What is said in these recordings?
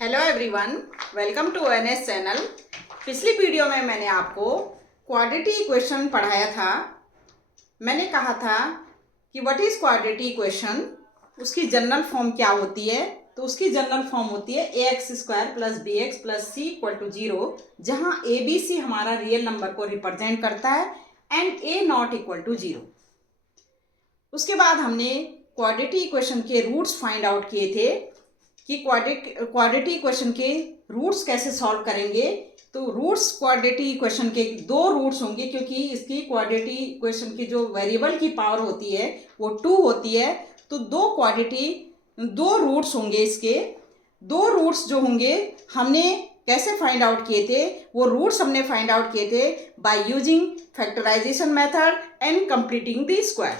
Hello everyone, welcome to NS channel. पिछली video में मैंने आपको क्वाड्रेटिक इक्वेशन पढ़ाया था। मैंने कहा था कि व्हाट इज़ क्वाड्रेटिक इक्वेशन, उसकी जनरल फॉर्म क्या होती है। तो उसकी जनरल फॉर्म होती है ax² plus bx plus c equal to 0, जहाँ abc हमारा रियल नंबर को रिप्रेजेंट करता है and a not equal to 0। उसके बाद हमने क्वाड्रेटिक इक्वेशन के रूट्स फाइंड आउट किए थे कि क्वाड्रेटिक इक्वेशन के रूट्स कैसे सॉल्व करेंगे। तो रूट्स क्वाड्रेटिक इक्वेशन के दो रूट्स होंगे, क्योंकि इसकी क्वाड्रेटिक इक्वेशन की जो वेरिएबल की पावर होती है वो 2 होती है। तो दो रूट्स होंगे। इसके दो रूट्स जो होंगे हमने कैसे फाइंड आउट किए थे, वो रूट्स हमने फाइंड आउट किए थे by using factorization method and completing the square.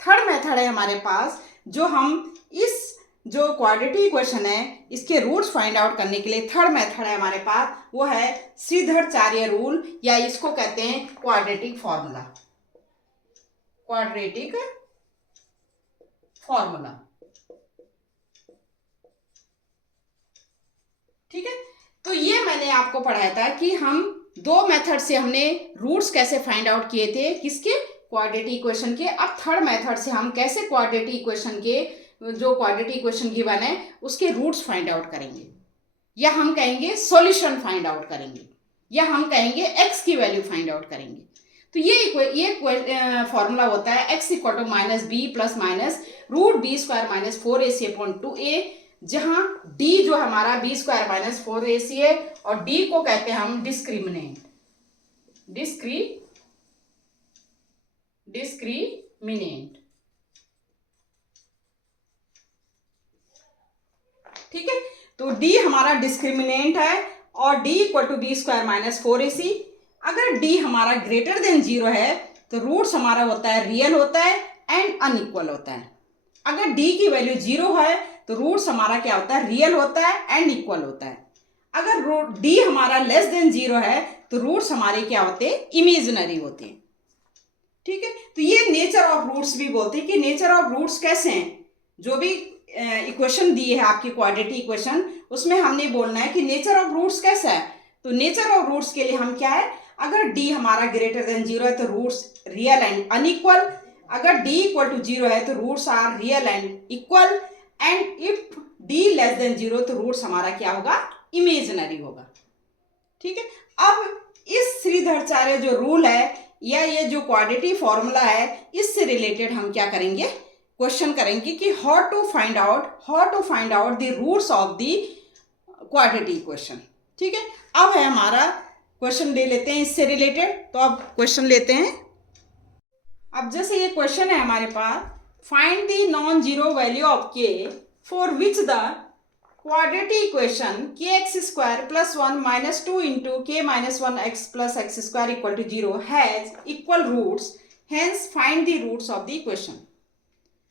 Third method है हमारे पास, जो हम इस जो क्वाड्रेटिक इक्वेशन है इसके रूट्स फाइंड आउट करने के लिए थर्ड मेथड है हमारे पास, वो है श्रीधराचार्य रूल, या इसको कहते हैं क्वाड्रेटिक फॉर्मूला। क्वाड्रेटिक फॉर्मूला, ठीक है। तो ये मैंने आपको पढ़ाया था कि हम दो मेथड से हमने रूट्स कैसे फाइंड आउट किए थे, किसके, क्वाड्रेटिक इक्वेशन के। अब थर्ड मेथड से हम कैसे क्वाड्रेटिक इक्वेशन के जो क्वाड्रेटिक इक्वेशन गिवन है उसके रूट्स फाइंड आउट करेंगे, या हम कहेंगे सॉल्यूशन फाइंड आउट करेंगे, या हम कहेंगे एक्स की वैल्यू फाइंड आउट करेंगे। तो ये फॉर्मूला होता है x equal to minus b plus minus root b square minus 4ac upon 2a, जहां d जो हमारा बी स्क्वायर माइनस 4ac है और d को कहते हैं हम डिस्क्रिमिनेंट। ठीक है। तो d हमारा डिस्क्रिमिनेंट है और d equal to b square minus 4ac। अगर d हमारा ग्रेटर देन 0 है तो रूट्स हमारा होता है रियल होता है एंड अनइक्वल होता है। अगर d की वैल्यू 0 है तो रूट्स हमारा क्या होता है, रियल होता है एंड इक्वल होता है। अगर d हमारा लेस देन 0 है तो रूट्स हमारे क्या होते हैं, इमेजिनरी होते हैं। ठीक है। तो ये नेचर ऑफ रूट्स भी बोलते हैं कि नेचर ऑफ रूट्स कैसे हैं। जो भी इक्वेशन दी है आपकी क्वाड्रेटिक इक्वेशन, उसमें हमने बोलना है कि नेचर ऑफ रूट्स कैसा है। तो नेचर ऑफ रूट्स के लिए हम क्या है, अगर d हमारा ग्रेटर देन 0 है तो रूट्स रियल एंड अनइक्वल। अगर d इक्वल टू 0 है तो roots are real and equal, and if d less than 0 तो रूट्स हमारा क्या होगा, इमेजिनरी होगा। ठीक है। अब इस श्रीधराचार्य जो रूल है या ये जो क्वाड्रेटिक फॉर्मूला है, इससे रिलेटेड हम क्या करेंगे, क्वेश्चन करेंगे कि how to find out the roots of the quadratic equation. ठीक है। अब है हमारा क्वेश्चन ले लेते हैं इससे रिलेटेड। तो अब क्वेश्चन लेते हैं। अब जैसे ये क्वेश्चन है हमारे पास, find the non zero value of k for which the quadratic equation kx² plus 1 minus 2 into k minus 1x plus x² equal to 0 has equal roots, hence find the roots of the equation.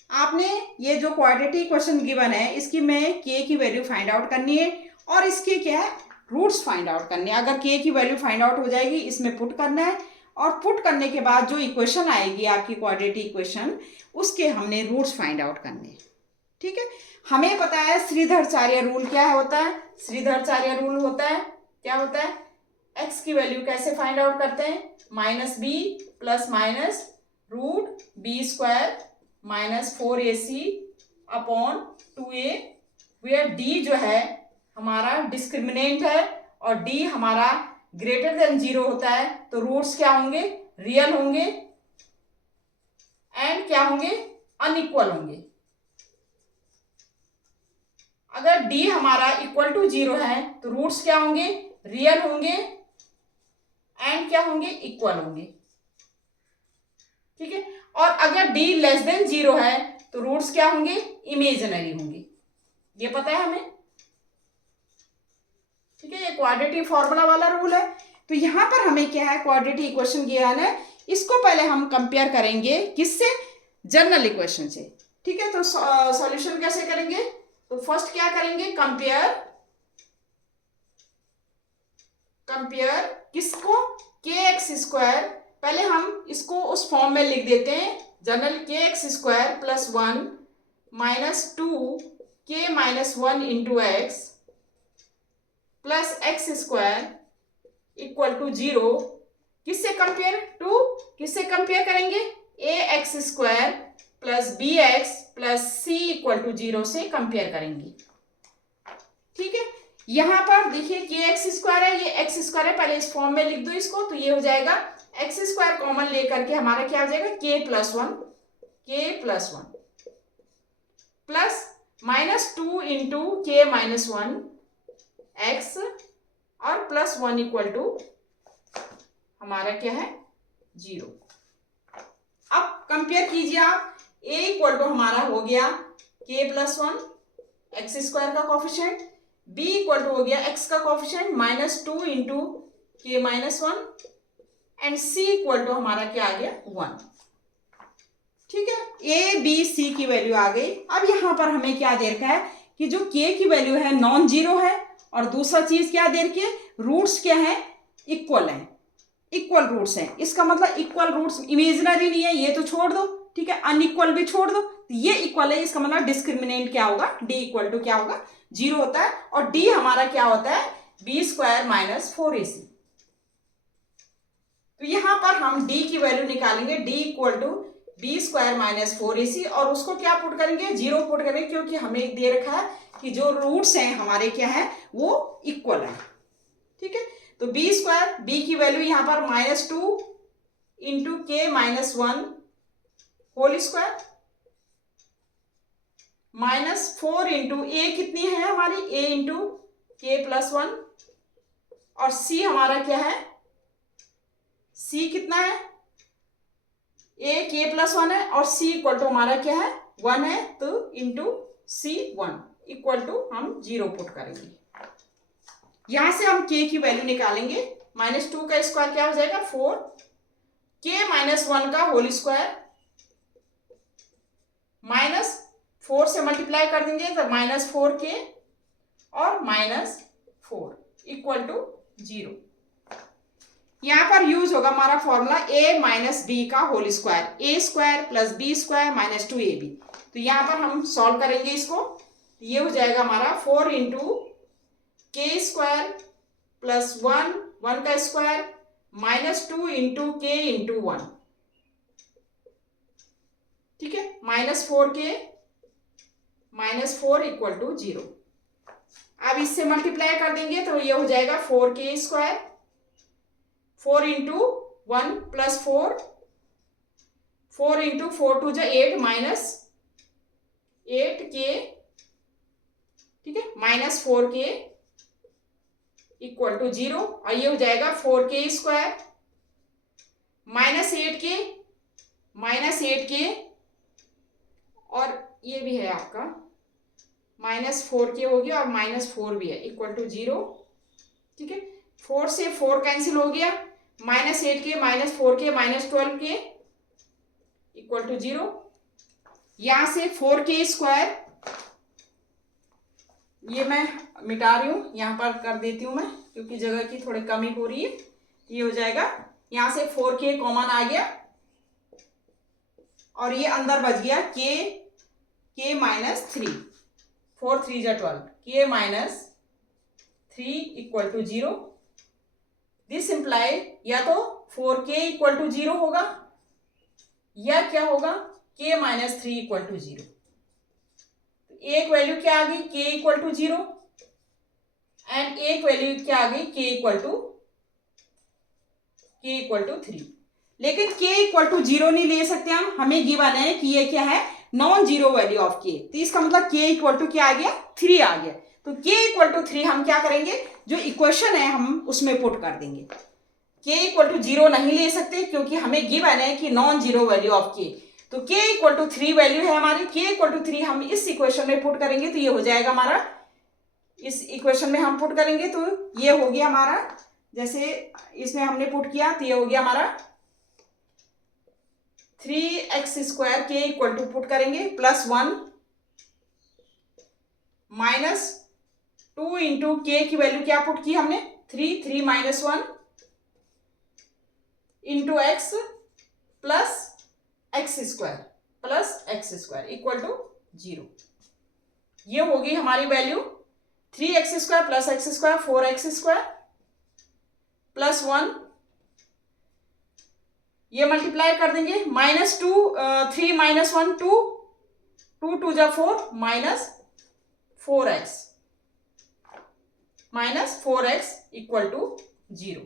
आपने ये जो quadratic equation given है इसकी में k की value find out करनी है और इसके क्या है, रूट्स फाइंड आउट करने हैं। अगर k की वैल्यू फाइंड आउट हो जाएगी इसमें पुट करना है, और पुट करने के बाद जो इक्वेशन आएगी आपकी क्वाड्रेटिक इक्वेशन, उसके हमने रूट्स फाइंड आउट करने हैं। ठीक है। हमें पता है श्रीधराचार्य रूल क्या होता है। श्रीधराचार्य रूल होता है, क्या होता है, x की वैल्यू कैसे फाइंड आउट करते हैं, minus b plus minus root b square minus 4ac upon 2a, where d जो है हमारा डिस्क्रिमिनेंट है और d हमारा ग्रेटर देन 0 होता है, तो रूट्स क्या होंगे, रियल होंगे एंड क्या होंगे, अनइक्वल होंगे। अगर d हमारा इक्वल टू 0 है तो रूट्स क्या होंगे, रियल होंगे एंड क्या होंगे, इक्वल होंगे। ठीक है। और अगर d लेस देन 0 है तो रूट्स क्या होंगे, इमेजिनरी होंगे। ये पता है हमें। ठीक है। ये क्वाड्रेटिक फॉर्मूला वाला रूल है। तो यहां पर हमें क्या है, क्वाड्रेटिक इक्वेशन गिवन है, इसको पहले हम कंपेयर करेंगे किससे, जनरल इक्वेशन से। ठीक है। तो सॉल्यूशन कैसे करेंगे, तो फर्स्ट क्या करेंगे, कंपेयर किसको, kx²। पहले हम इसको उस फॉर्म में लिख देते हैं, general kx² plus 1 minus 2 k minus 1 into x plus x square equal to 0 किससे कंपेयर टू किससे कंपेयर करेंगे? A X square plus B X plus C equal to 0 से कंपेयर करेंगे। ठीक है, यहां पर देखिए के एक्स स्क्वायर है, ये एक्स स्क्वायर है, पहले इस फॉर्म में लिख दो इसको, तो ये हो जाएगा एक्स स्क्वायर कॉमन लेकर के हमारा क्या हो जाएगा के प्लस वन प्लस -2 इंटू के माइनस वन एक्स और प्लस 1 इक्वल टू हमारा क्या है 0। अब कंपेयर कीजिए आप, a इक्वल टू हमारा हो गया k plus one x square का कोफिशिएंट, b इक्वल टू हो गया x का कोफिशिएंट -2 इंटू के minus one and c equal to हमारा क्या आ गया 1। ठीक है, a b c की वैल्यू आ गई। अब यहां पर हमें क्या दे रखा है कि जो k की वैल्यू है नॉन जीरो है, और दूसरा चीज क्या दे रखी है, रूट्स क्या है इक्वल है, इक्वल रूट्स हैं। इसका मतलब इक्वल रूट्स इमेजिनरी नहीं है, ये तो छोड़ दो। ठीक है, अनइक्वल भी छोड़ दो, तो ये इक्वल है, इसका मतलब डिस्क्रिमिनेंट क्या होगा, d इक्वल टू क्या होगा 0 होता है, और d हमारा क्या होता है b स्क्वायर माइनस 4ac। तो यहां पर हम d की वैल्यू निकालेंगे, d इक्वल टू b स्क्वायर माइनस 4ac, और उसको क्या पुट करेंगे 0 पुट करेंगे, क्योंकि हमें दे रखा है कि जो रूट्स हैं हमारे क्या है वो इक्वल है। ठीक है, तो b स्क्वायर, b की वैल्यू यहां पर -2 इंटू के minus one whole square -4 into A कितनी है हमारी a into K plus one, और c हमारा क्या है, c कितना है a k प्लस वन है, और c इक्वल टू हमारा क्या है 1 है, तो इंटू c 1 इक्वल टू हम 0 पुट करेंगे। यहां से हम k की वैल्यू निकालेंगे, -2 का स्क्वायर क्या हो जाएगा 4, k माइनस 1 का होल स्क्वायर -4 से मल्टीप्लाई कर देंगे तो -4k और -4 इक्वल टू 0। यहां पर यूज होगा हमारा फॉर्मूला a माइनस बी का whole square, a square plus b square minus 2ab। तो यहां पर हम सॉल्व करेंगे इसको, ये हो जाएगा हमारा 4 इंटू के स्क्वायर प्लस 1 का स्क्वायर -2 इंटू के इंटू 1। ठीक है, -4k -4 इक्वल टू 0। अब इससे मल्टीप्लाई कर देंगे तो ये हो जाएगा 4k square, 4 into 1 plus 4 into 4 to 8 minus 8k। ठीक है, -4k इक्वल टू 0, और ये हो जाएगा 4k स्क्वायर -8k और ये भी है आपका -4k हो गया और -4 भी है इक्वल टू 0। ठीक है, 4 से 4 कैंसिल हो गया, -8k -4k -12k equal to 0। यहां से 4k स्क्वायर ये मैं मिटा रही हूं, यहां पर कर देती हूं मैं क्योंकि जगह की थोड़ी कमी हो रही है। ये हो जाएगा, यहां से 4k कॉमन आ गया और ये अंदर बच गया k -3, 4 3 जा 12, k -3 equal to 0। This imply या तो 4k इक्वल टू 0 होगा या क्या होगा k -3 इक्वल टू 0। एक वैल्यू क्या आ गई k इक्वल टू 0 एंड एक वैल्यू क्या आ गई k इक्वल टू 3। लेकिन k इक्वल टू 0 नहीं ले सकते हम, हमें गिवन है कि ये क्या है non zero value of k, तो इसका मतलब k इक्वल टू क्या आ गया 3 आ गया। तो k इक्वल टू 3 हम क्या करेंगे, जो इक्वेशन है हम उसमें पुट कर देंगे। k इक्वल टू 0 नहीं ले सकते क्योंकि हमें गिवन है कि non zero value of k, तो k इक्वल टू 3 वैल्यू है हमारी, k इक्वल टू 3 हम इस इक्वेशन में पुट करेंगे तो ये हो जाएगा हमारा, इस इक्वेशन में हम पुट करेंगे तो ये हो गया हमारा, जैसे इसमें हमने पुट किया तो ये हो गया हमारा 3x square k equal to put करेंगे +1 -2 इंटू के की वैल्यू क्या पुट की हमने 3 -1 into x plus x square equal to 0। ये होगी हमारी value 3x² plus x², 4x² plus 1, ये मल्टीप्लाई कर देंगे, -2, 3 - 1 2, 2 2 जा 4, -4x इक्वल टू 0।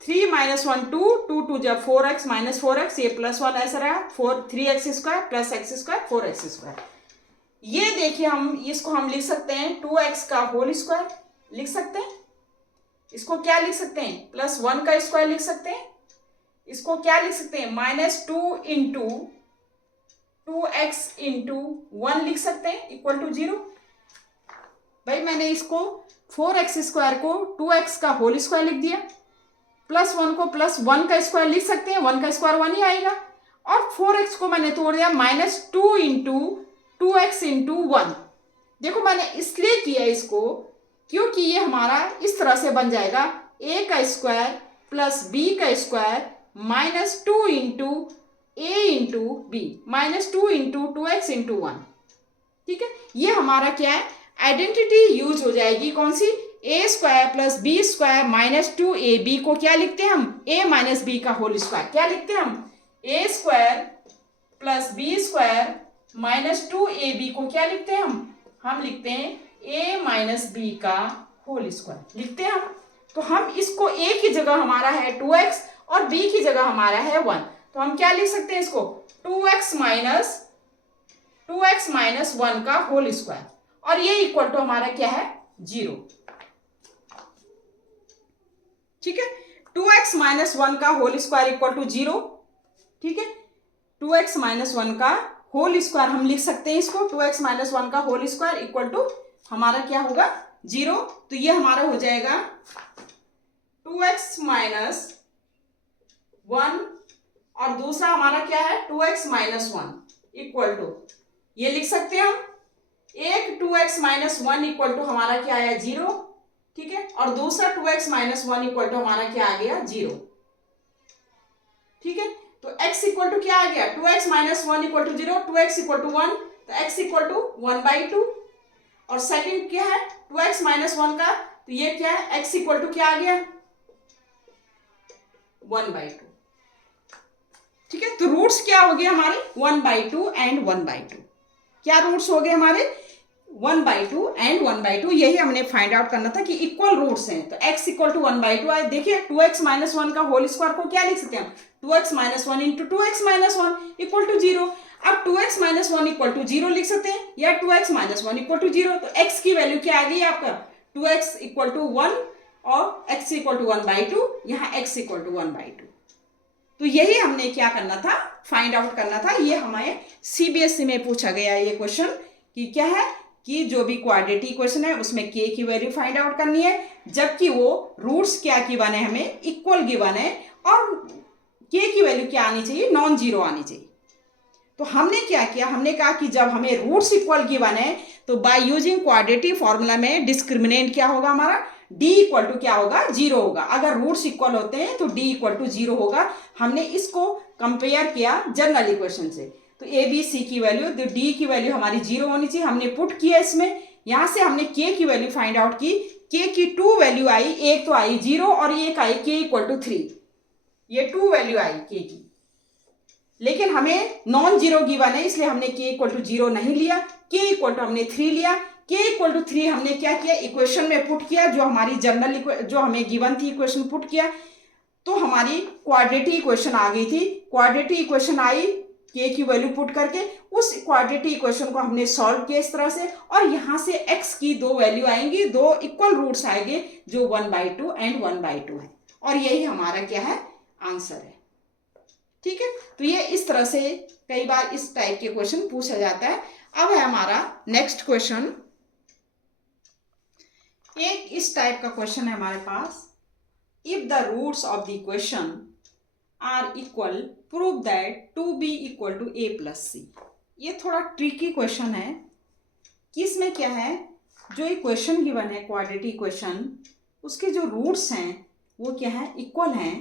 3 - 1 2, 2 2 जा 4x, -4x, ये +1 ऐसा रहा, 3x² प्लस x², 4x²। ये देखिए हम इसको हम लिख सकते हैं 2x का होल स्क्वायर लिख सकते हैं। इसको क्या लिख सकते हैं, +1 का स्क्वायर लिख सकते हैं। इसको क्या लिख सकते हैं, -2 इंटू 2x इंटू 1 लिख सकते हैं इक्वल टू 0। भाई मैंने इसको 4x² को 2x का होल स्क्वायर लिख दिया, +1 को +1 का स्क्वायर लिख सकते हैं, 1 का स्क्वायर 1 ही आएगा, और 4x को मैंने तोड़ दिया -2 इंटू 2x इंटू 1। देखो मैंने इसलिए किया इसको क्योंकि ये हमारा इस तरह से बन जाएगा a का स्क्वायर प्लस b का square -2 into a into b, -2 into 2x into 1। ठीक है, ये हमारा क्या है, आइडेंटिटी यूज हो जाएगी कौन सी, a² प्लस b² -2ab को क्या लिखते हैं हम, a माइनस b का होल स्क्वायर। क्या लिखते हैं हम, a² प्लस b² -2ab को क्या लिखते हैं हम लिखते हैं a माइनस b का होल स्क्वायर लिखते हैं हम। तो हम इसको a की जगह हमारा है 2x और b की जगह हमारा है 1, तो हम क्या लिख सकते हैं इसको 2x माइनस 1 का होल स्क्वायर, और ये इक्वल टू हमारा क्या है 0। ठीक है, 2x माइनस 1 का होल स्क्वायर इक्वल टू 0। ठीक है, 2x माइनस 1 का होल स्क्वायर हम लिख सकते हैं इसको, 2x माइनस 1 का होल स्क्वायर इक्वल टू हमारा क्या होगा 0। तो ये हमारा हो जाएगा 2x माइनस 1 और दूसरा हमारा क्या है 2x माइनस 1 इक्वल टू, ये लिख सकते हैं हम, एक 2x माइनस 1 इक्वल टू हमारा क्या आया 0। ठीक है, और दूसरा 2x माइनस 1 इक्वल टू हमारा क्या आ गया 0। ठीक है, तो x इक्वल टू क्या आ गया 2x minus 1 equal to 0, 2x equal to 1, तो x इक्वल टू 1/2। और सेकंड क्या है 2x माइनस 1 का, तो ये क्या है x इक्वल टू क्या आ गया 1/2। ठीक है, तो रूट्स क्या हो गए हमारे 1/2 एंड 1/2। क्या रूट्स हो गए हमारे 1/2 एंड 1/2। यही हमने फाइंड आउट करना था कि इक्वल रूट्स हैं। तो x इक्वल टू 1/2 आए। देखिए 2x माइनस 1 का होल स्क्वायर को क्या लिख सकते हैं हम, 2x minus 1 into 2x minus 1 equal to 0। अब 2x माइनस 1 इक्वल टू 0 लिख सकते हैं, या 2x माइनस 1 इक्वल टू 0। तो x की वैल्यू क्या आ गई आपका 2x इक्वल टू 1 और x इक्वल टू 1/2, यहाँ x इक्वल टू 1/2। तो यही हमने क्या करना था, फाइंड आउट करना था। ये हमें CBSE में पूछा गया ये क्वेश्चन कि क्या है कि जो भी क्वाड्रेटिक इक्वेशन है उसमें k की वैल्यू फाइंड आउट करनी है, जबकि वो रूट्स क्या गिवन है, हमें इक्वल गिवन है, और k की वैल्यू क्या आनी चाहिए, नॉन जीरो आनी चाहिए। तो हमने क्या किया, हमने कहा कि जब हमें रूट्स इक्वल गिवन है तो बाय यूजिंग क्वाड्रेटिक फॉर्मूला में डिस्क्रिमिनेंट क्या होगा हमारा, d इक्वल टू क्या होगा 0 होगा। अगर रूट्स इक्वल होते हैं तो d इक्वल टू 0 होगा। हमने इसको कंपेयर किया जनरल इक्वेशन से, तो a b c की वैल्यू, तो d की वैल्यू हमारी 0 होनी चाहिए, हमने पुट किया इसमें। यहाँ से हमने k की वैल्यू फाइंड आउट की, k की 2 वैल्यू आई, एक तो आई 0 और एक आई k इक्वल टू 3, ये 2 वैल्यू आई k की। लेकिन हमें नॉन जीरो गिवन है इसलिए हमने k इक्वल टू 0 नहीं लिया, k इक्वल टू हमने 3 लिया। k इक्वल टू 3 हमने क्या किया, इक्वेशन में पुट किया, जो हमारी जनरल जो हमें गिवन थी इक्वेशन पुट किया, तो हमारी क्वाड्रेटिक इक्वेशन आ गई थी। क्वाड्रेटिक इक्वेशन आई k की वैल्यू पुट करके, उस क्वाड्रेटिक इक्वेशन को हमने सॉल्व किया इस तरह से, और यहाँ से x की 2 वैल्यू आएंगी, 2 इक्वल रूट्स आएंगे जो 1/2 एंड 1/2 है, और यही हमारा क्या है आंसर है। ठीक है, तो ये इस तरह से कई बार इस टाइप के क्वेश्चन पूछा जाता है। अब है हमारा नेक्स्ट क्वेश्चन, एक इस टाइप का क्वेश्चन है हमारे पास, if the roots of the equation are equal prove that 2b equal to a plus c। ये थोड़ा ट्रिकी क्वेश्चन है कि इसमें क्या है, जो इक्वेशन गिवन है क्वाड्रेटिक इक्वेशन, उसके जो रूट्स हैं वो क्या है इक्वल हैं।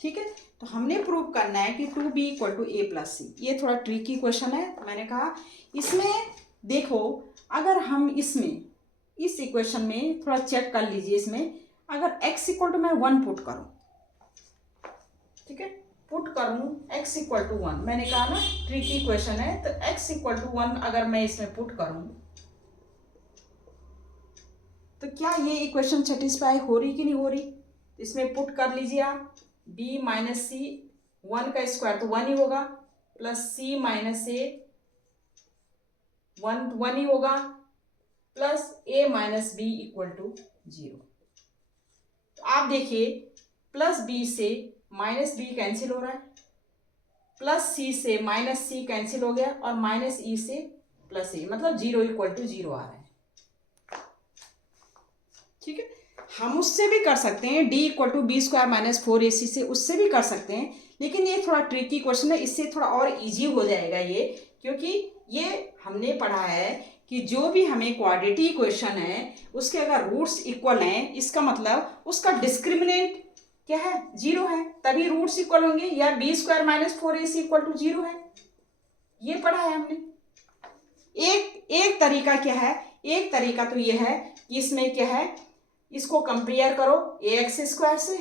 ठीक है, तो हमने प्रूव करना है कि 2b equal to a plus c। ये थोड़ा ट्रिकी क्वेश्चन है। मैंने कहा इसमें देखो अगर हम इसमें इस इक्वेशन में थोड़ा चेक कर लीजिए, इसमें अगर x इक्वल टू मैं 1 पुट करूं, ठीक है, पुट करूं x इक्वल टू 1, मैंने कहा ना ट्रिकी इक्वेशन है, तो x इक्वल टू 1 अगर मैं इसमें पुट करूं तो क्या ये इक्वेशन सेटिस्फाई हो रही कि नहीं हो रही? इसमें पुट कर लीजिए आप, b माइनस सी, 1 का स्क्वायर तो 1 ही होगा, प्लस c माइनस ए, 1 ही होगा, plus a minus b equal to 0। तो आप देखिए प्लस b से माइनस बी कैंसिल हो रहा है, प्लस c से माइनस सी कैंसिल हो गया, और माइनस e से प्लस ए, मतलब 0 इक्वल टू 0 आ रहा है। ठीक है, हम उससे भी कर सकते हैं, d equal to b square minus 4ac से, उससे भी कर सकते हैं, लेकिन ये थोड़ा ट्रिकी क्वेश्चन है, इससे थोड़ा और इजी हो जाएगा ये, क्योंकि ये हमने पढ़ा है कि जो भी हमें क्वाड्रेटिक इक्वेशन है उसके अगर रूट्स इक्वल हैं, इसका मतलब उसका डिस्क्रिमिनेंट क्या है? 0 है, तभी रूट्स इक्वल होंगे, या b square minus 4ac equal to 0 है, ये पढ़ा है हमने। एक तरीका क्या है, एक तरीका तो ये है कि इसमें क्या है, इसको कंपेयर करो ax स्क्वायर से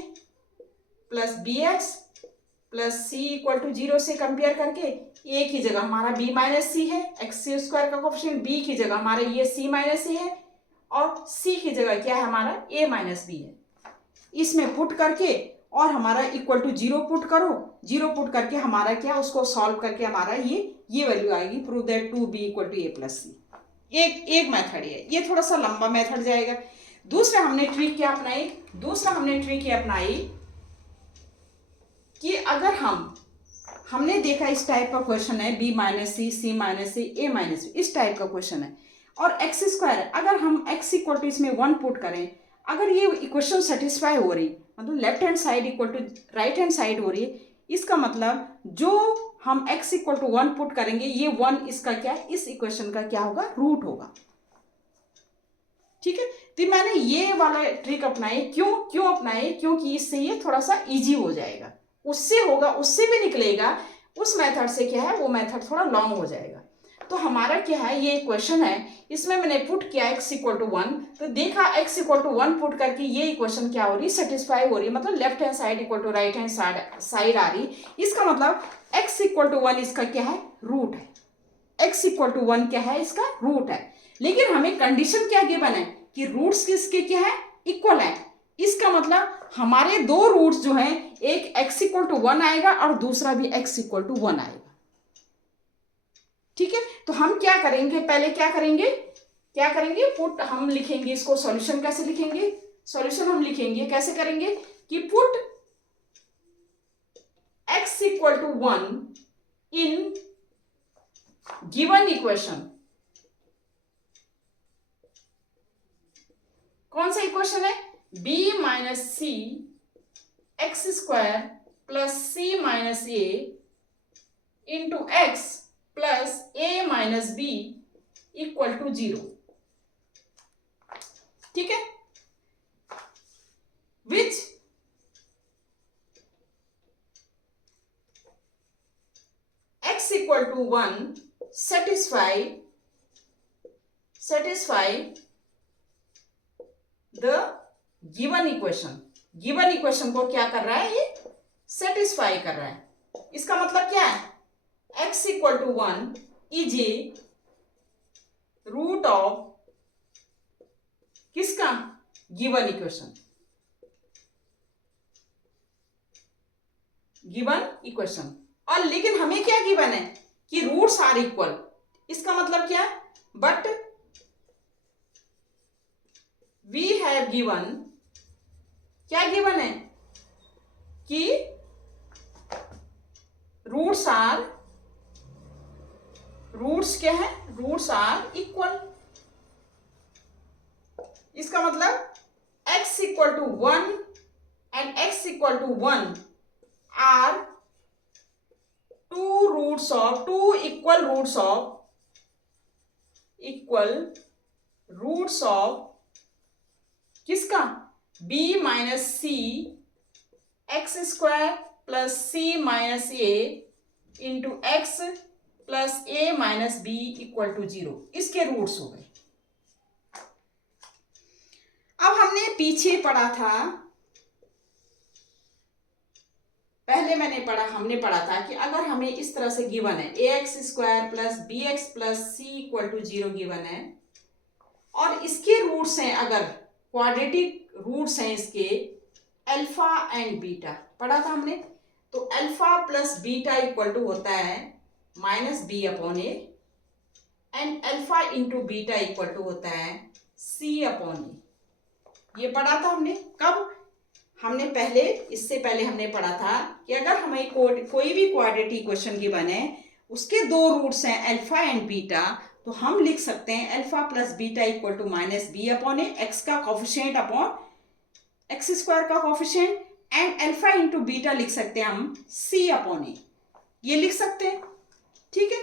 plus bx plus c equal to 0 से कंपेयर करके, a की जगह हमारा b माइनस सी है, x स्क्वायर का कोएफिशिएंट, b की जगह हमारा ये c माइनस ए है, और c की जगह क्या है हमारा a माइनस बी है। इसमें पुट करके और हमारा इक्वल टू 0 पुट करो, 0 पुट करके हमारा क्या, उसको सॉल्व करके हमारा ये वैल्यू आएगी, prove that 2b equal to a plus C. एक मेथड है, ये थोड़ा सा लंबा मेथड जाएगा। दूसरा हमने ट्रिक क्या अपनाई, कि अगर हमने देखा इस टाइप का क्वेश्चन है, b minus c minus c a minus b, इस टाइप का क्वेश्चन है, और x स्क्वायर, अगर हम x इक्वल टू इसमें 1 पुट करें, अगर ये इक्वेशन सेटिस्फाई हो रही, मतलब left hand side equal to right hand side हो रही है, इसका मतलब जो हम x इक्वल टू 1 पुट करेंगे, ये 1 इसका क्या, इस इक्वेशन का क्या होगा, रूट होगा। ठीक है, तो मैंने ये वाला ट्रिक अपनाई, क्यों अपनाई, क्योंकि इससे ये थोड़ा सा इजी हो जाएगा, उससे होगा, उससे भी निकलेगा, उस मेथड से क्या है, वो मेथड थोड़ा लॉन्ग हो जाएगा। तो हमारा क्या है, ये इक्वेशन है, इसमें मैंने पुट किया x इक्वल टू 1, तो देखा x इक्वल टू 1 पुट करके ये इक्वेशन क्या हो रही, सेटिस्फाई हो रही, मतलब left hand side equal to right hand side आ रही, इसका मतलब x इक्वल टू 1 इसका क्या है, रूट है, x इक्वल टू 1 क्या है, इसका रूट है। लेकिन हमें कंडीशन क्या गिवन है कि रूट्स किसके क्या है, इक्वल है, इसका मतलब हमारे दो रूट्स जो हैं, एक x इक्वल टू 1 आएगा और दूसरा भी x इक्वल टू 1 आएगा। ठीक है, तो हम क्या करेंगे, पहले क्या करेंगे, पुट हम लिखेंगे इसको, सॉल्यूशन कैसे लिखेंगे, सॉल्यूशन हम लिखेंगे कैसे करेंगे कि put x equal to 1 in given equation. कौन सा इक्वेशन है, b minus c x square plus c minus a into x plus a minus b equal to 0। ठीक है, which x equal to 1 satisfy the given equation को क्या कर रहा है, ये सेटिस्फाई कर रहा है। इसका मतलब क्या है, x equal to 1 is a root of किसका, गिवन इक्वेशन। और लेकिन हमें क्या गिवन है कि रूट्स आर इक्वल, इसका मतलब क्या है, बट वी हैव गिवन, क्या गिवन है कि रूट्स क्या है, रूट्स आर इक्वल। इसका मतलब x equal to 1 and x equal to 1 are two equal roots of किसका, b minus c x square plus c minus a into x plus a minus b equal to 0, इसके roots हो गए। पीछे पढ़ा था, हमने पढ़ा था कि अगर हमें इस तरह से गिवन है ax² plus bx plus c equal to 0 given है और इसके रूट्स हैं, अगर क्वाड्रेटिक रूट्स हैं इसके अल्फा एंड बीटा, पढ़ा था हमने। तो alpha plus beta equal to होता है -b/a and alpha into beta equal to होता है c/a। ये पढ़ा था हमने। कब? हमने पहले, इससे पहले हमने पढ़ा था कि अगर हमें कोई भी क्वाड्रेटिक इक्वेशन गिवन है, उसके दो रूट्स हैं अल्फा एंड बीटा, तो हम लिख सकते हैं alpha plus beta equal to -b/a, x का कोफिशिएंट अपॉन x² का coefficient, and alpha into beta लिख सकते हैं हम c/a, ये लिख सकते हैं। ठीक है,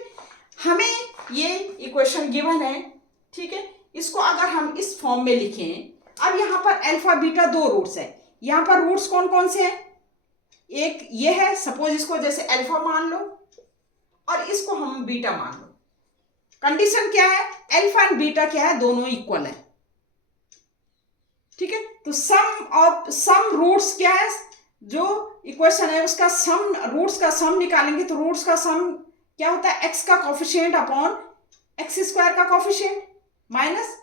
हमें ये इक्वेशन गिवन है। ठीक है, इसको अगर हम इस फॉर्म में लिखें, अब यहाँ पर अल्फा बीटा दो रूट्स है, यहाँ पर रूट्स कौन कौन से हैं? एक ये है, सपोज इसको जैसे अल्फा मान लो और इसको हम बीटा मान लो। कंडीशन क्या है? अल्फा एंड बीटा क्या है? दोनों इक्वल है। ठीक है, तो सम रूट्स क्या है? जो इक्वेशन है उसका सम, रूट्स का सम निकालेंगे तो रूट्स का सम क्या होता है? एक्स का कोफिशिएंट अपॉन x² का कोफिशिएंट माइनस,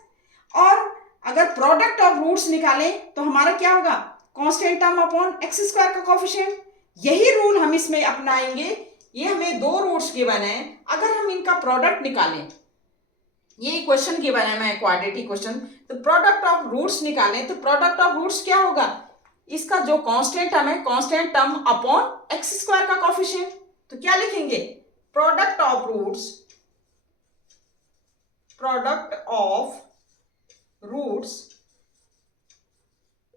और अगर प्रोडक्ट ऑफ रूट्स निकालें तो हमारा क्या होगा? कांस्टेंट टर्म अपॉन x² का कोफिशिएंट। यही रूल हम इसमें अपनाएंगे। ये हमें दो रूट्स गिवन है, अगर हम इनका प्रोडक्ट निकालें, ये इक्वेशन गिवन है मैं क्वाड्रेटिक इक्वेशन, तो प्रोडक्ट ऑफ रूट्स निकालें तो प्रोडक्ट ऑफ रूट्स क्या होगा? इसका जो कांस्टेंट टर्म है, कांस्टेंट टर्म अपॉन x² का कोफिशिएंट। तो क्या लिखेंगे? Product of roots, product of roots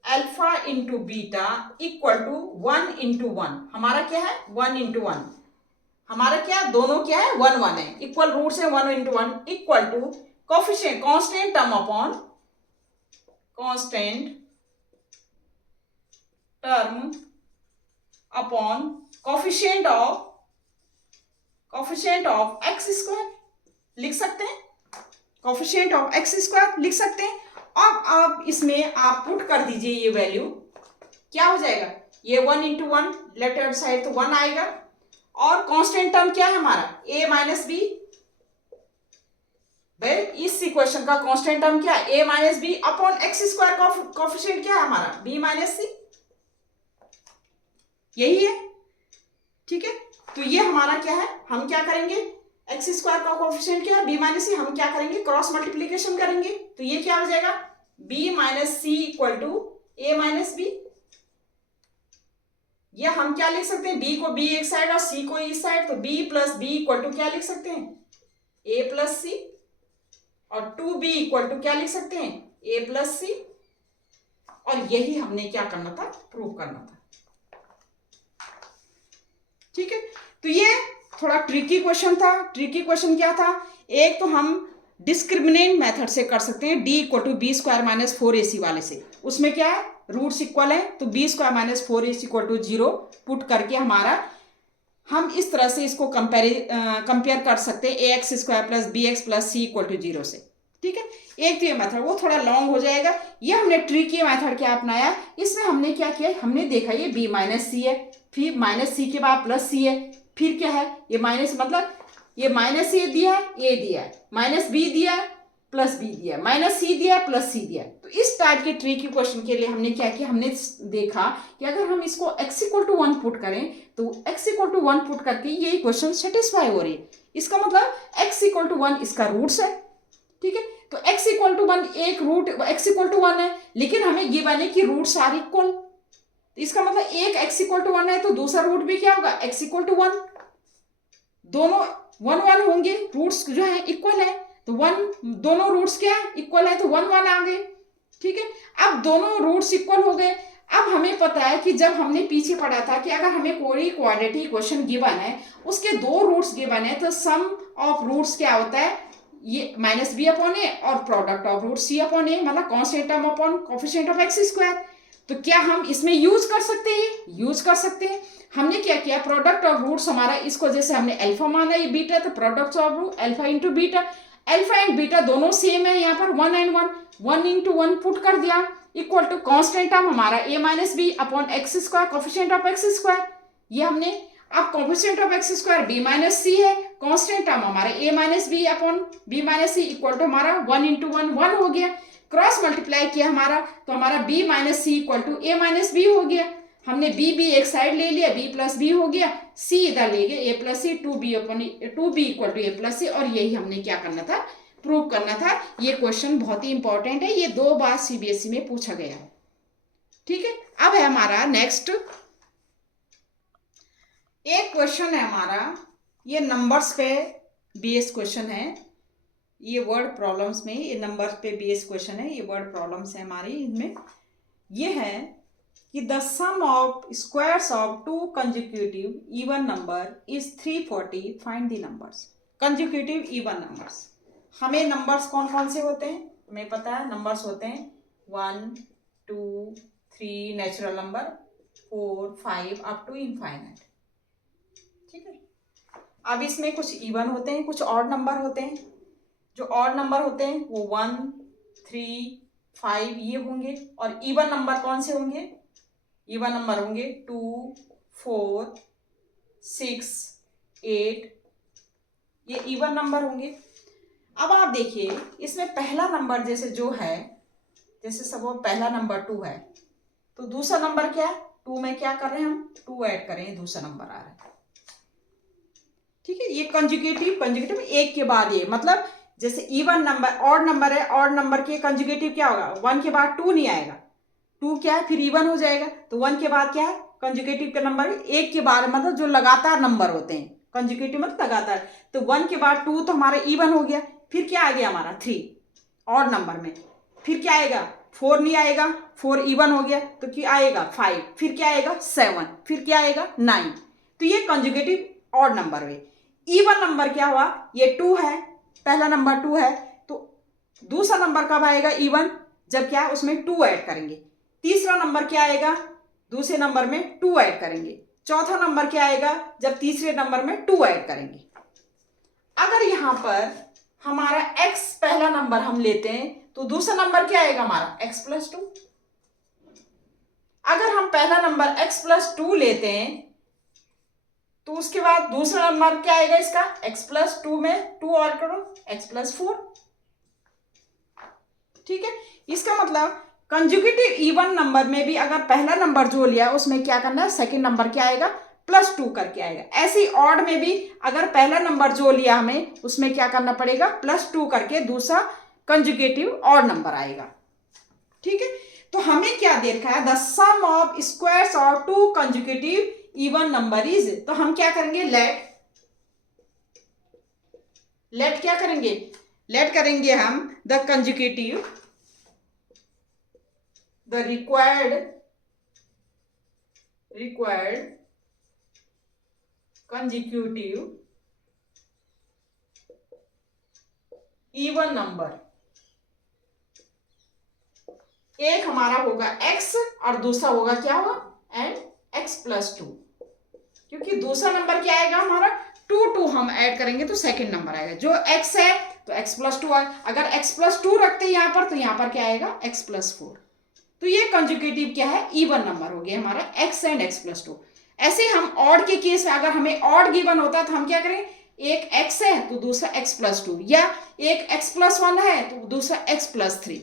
alpha into beta equal to 1 into 1। हमारा क्या है? 1 इंटू 1। हमारा क्या, दोनों क्या है? 1 1 है, इक्वल रूट्स है 1 into 1 equal to coefficient, constant term upon constant term upon coefficient of x²। लिख सकते हैं, कोफिशिएंट ऑफ x² लिख सकते हैं। अब आप इसमें आप पुट कर दीजिए ये वैल्यू, क्या हो जाएगा? ये 1 इंटू 1, लेफ्ट हैंड साइड तो 1 आएगा, और कांस्टेंट टर्म क्या है हमारा? a minus b. भाई इस इक्वेशन का कांस्टेंट टर्म क्या है? a minus B upon x² का कोफिशिएंट क्या है हमारा? b माइनस सी। यही है। ठीक है, तो ये हमारा क्या है? हम क्या करेंगे? x² का कोफिशिएंट क्या है? b माइनस सी। हम क्या करेंगे? क्रॉस मल्टीप्लीकेशन करेंगे, तो ये क्या हो जाएगा? b minus C equal to a minus b. या हम क्या लिख सकते हैं? b को b एक साइड और c को इस साइड, तो b plus b equal to क्या लिख सकते हैं? a प्लस सी, और 2b इक्वल टू क्या लिख सकते हैं? a plus C. और यही हमने क्या करना था? प्रूव करना था। ठीक है, तो ये थोड़ा ट्रिकी क्वेश्चन था। ट्रिकी क्वेश्चन क्या था? एक तो हम डिस्क्रिमिनेंट मेथड से कर सकते हैं, d equal to b² minus 4ac वाले से। उसमें क्या है? रूट्स इक्वल है, तो b² minus 4ac equal to 0 put करके हम इस तरह से इसको कंपेयर कर सकते हैं ax² plus bx plus c equal to 0 से। ठीक है, एक तो ये मेथड, वो थोड़ा लॉन्ग हो जाएगा। ये हमने ट्रिकी मेथड क्या अपनाया? इसमें हमने क्या किया? हमने देखा ये b माइनस सी है, फिर माइनस सी के बाद प्लस सी है, फिर क्या है? ये माइनस, मतलब ये माइनस ए दिया है, ए दिया है, माइनस बी दिया है, प्लस बी दिया है, माइनस सी दिया है, प्लस सी दिया है। तो इस टाइप के ट्रिकी क्वेश्चन के लिए हमने क्या किया? हमने देखा कि अगर हम इसको x इक्वल टू 1 पुट करें, तो x इक्वल टू 1 पुट करके ये इक्वेशन सेटिस्फाई हो रही है। इसका मतलब x इक्वल टू 1 इसका रूट्स है। ठीक है, तो x इक्वल टू 1 एक रूट x इक्वल टू 1 है, लेकिन हमें गिवन है कि रूट्स आर इक्वल। इसका मतलब एक x इक्वल टू 1 है तो दूसरा रूट भी क्या होगा? x equal to 1। दोनों 1 1 होंगे, रूट्स जो है इक्वल है, तो 1, दोनों रूट्स क्या है? इक्वल है, तो 1 1 आ गए। ठीक है, अब दोनों रूट्स इक्वल हो गए। अब हमें पता है कि जब हमने पीछे पढ़ा था कि अगर हमें कोई क्वाड्रेटिक इक्वेशन गिवन है, उसके दो रूट्स गिवन है, तो सम ऑफ रूट्स क्या होता है? ये माइनस बी अपॉन ए, और product of root C upon A, मतलब constant term upon coefficient of x²। तो क्या हम इसमें यूज कर सकते हैं? यूज कर सकते हैं। हमने क्या किया? प्रोडक्ट ऑफ रूट्स हमारा, इसको जैसे हमने अल्फा माना, ये बीटा, तो product of root alpha into beta, alpha and beta दोनों सेम है, यहाँ पर 1 एंड 1 इंटू 1 पुट कर दिया इक्वल टू कांस्टेंट टर्म हमारा a minus B upon X square, coefficient of X square, ये हमने, अब coefficient of X square b minus C है, कांस्टेंट टर्म हमारा a minus B upon b minus C equal to हमारा 1 into 1 1 हो गया, cross multiply किया हमारा तो हमारा b minus C equal to a minus b हो गया, हमने b एक साइड ले लिया, b प्लस बी हो गया, c इधर ले गए a plus C, 2b equal to a plus C, और यही हमने क्या करना था, प्रूव करना था। ये क्वेश्चन बहुत ही इंपॉर्टेंट है, ये 2 बार सीबीएसई में पूछा गया है। ठीक है, अब है हमारा नेक्स्ट एक क्वेश्चन है हमारा, ये नंबर्स पे बेस्ड क्वेश्चन है, ये वर्ड प्रॉब्लम्स में, ये नंबर्स पे बेस्ड क्वेश्चन है, ये वर्ड प्रॉब्लम्स है हमारी, इनमें ये है कि the sum of squares of 2 consecutive even number is 340, find the numbers. Consecutive even numbers, हमें नंबर्स कौन कौन से होते हैं, हमें पता है नंबर्स होते हैं 1 2 3 natural number, 4 5 up to infinite. ठीक है, अब इसमें कुछ इवन होते हैं, कुछ ऑड नंबर होते हैं, जो ऑड नंबर होते हैं वो 1 3 5 ये होंगे, और इवन नंबर कौन से होंगे, इवन नंबर होंगे 2 4 6 8, ये इवन नंबर होंगे। अब आप देखिए इसमें पहला नंबर जैसे जो है, जैसे सब पहला नंबर 2 है, तो दूसरा नंबर क्या है, 2 में क्या कर रहे हैं हम, 2 ऐड करें, दूसरा नंबर आ रहा है। ठीक है, ये कंजुगेटिव एक के बाद ये, मतलब जैसे इवन नंबर ऑड नंबर है, ऑड नंबर के कंजुगेटिव क्या होगा, 1 के बाद 2 नहीं आएगा, 2 क्या है फिर इवन हो जाएगा, तो 1 के बाद क्या है कंजुगेटिव का नंबर, एक के बाद मतलब जो लगातार नंबर होते हैं, कंजुगेटिव मतलब लगातार, तो 1 के बाद 2 तो हमारा इवन हो गया, फिर क्या आ गया हमारा 3 ऑड नंबर में, फिर क्या आएगा 4 नहीं आएगा, 4 इवन हो गया, तो क्या आएगा 5, फिर क्या आएगा 7, फिर क्या आएगा 9, तो ये कंजुगेटिव ऑड नंबर हुए। इवन नंबर क्या हुआ, ये 2 है, पहला नंबर 2 है, तो दूसरा नंबर कब आएगा इवन, जब क्या उसमें 2 ऐड करेंगे, तीसरा नंबर क्या आएगा, दूसरे नंबर में 2 ऐड करेंगे, चौथा नंबर क्या आएगा, जब तीसरे नंबर में 2 ऐड करेंगे। अगर यहां पर हमारा x पहला नंबर हम लेते हैं, तो दूसरा नंबर क्या आएगा हमारा x प्लस 2। अगर हम पहला नंबर x प्लस 2 लेते हैं, तो उसके बाद दूसरा नंबर क्या आएगा इसका, x प्लस 2 में 2 और करो, x प्लस 4। ठीक है, इसका मतलब कंजुगेटिव इवन नंबर में भी अगर पहला नंबर जो लिया उसमें क्या करना है, सेकंड नंबर क्या आएगा +2 करके आएगा। ऐसे ही ऑड में भी अगर पहला नंबर जो लिया हमें उसमें क्या करना पड़ेगा, +2 करके दूसरा कंजुगेटिव ऑड नंबर आएगा। ठीक है, तो हमें क्या दे रखा है, the sum of squares of 2 conjugative even number is, तो हम क्या करेंगे, लेट क्या करेंगे, लेट करेंगे हम the conjugative, the required consecutive even number, एक हमारा होगा x और दूसरा होगा क्या होगा एंड x प्लस 2, क्योंकि दूसरा नंबर क्या आएगा हमारा 2 हम ऐड करेंगे तो सेकंड नंबर आएगा, जो x है तो x प्लस 2 आए, अगर x प्लस 2 रखते हैं यहाँ पर तो यहाँ पर क्या आएगा x प्लस 4, तो ये कंजुगेटिव क्या है, इवन नंबर हो गया हमारा x एंड x प्लस 2। ऐसे हम ऑड के केस में अगर हमें ऑड गिवन होता है तो हम क्या करें, एक x है तो दूसरा x प्लस 2, या एक x प्लस 1 है तो दूसरा x प्लस 3।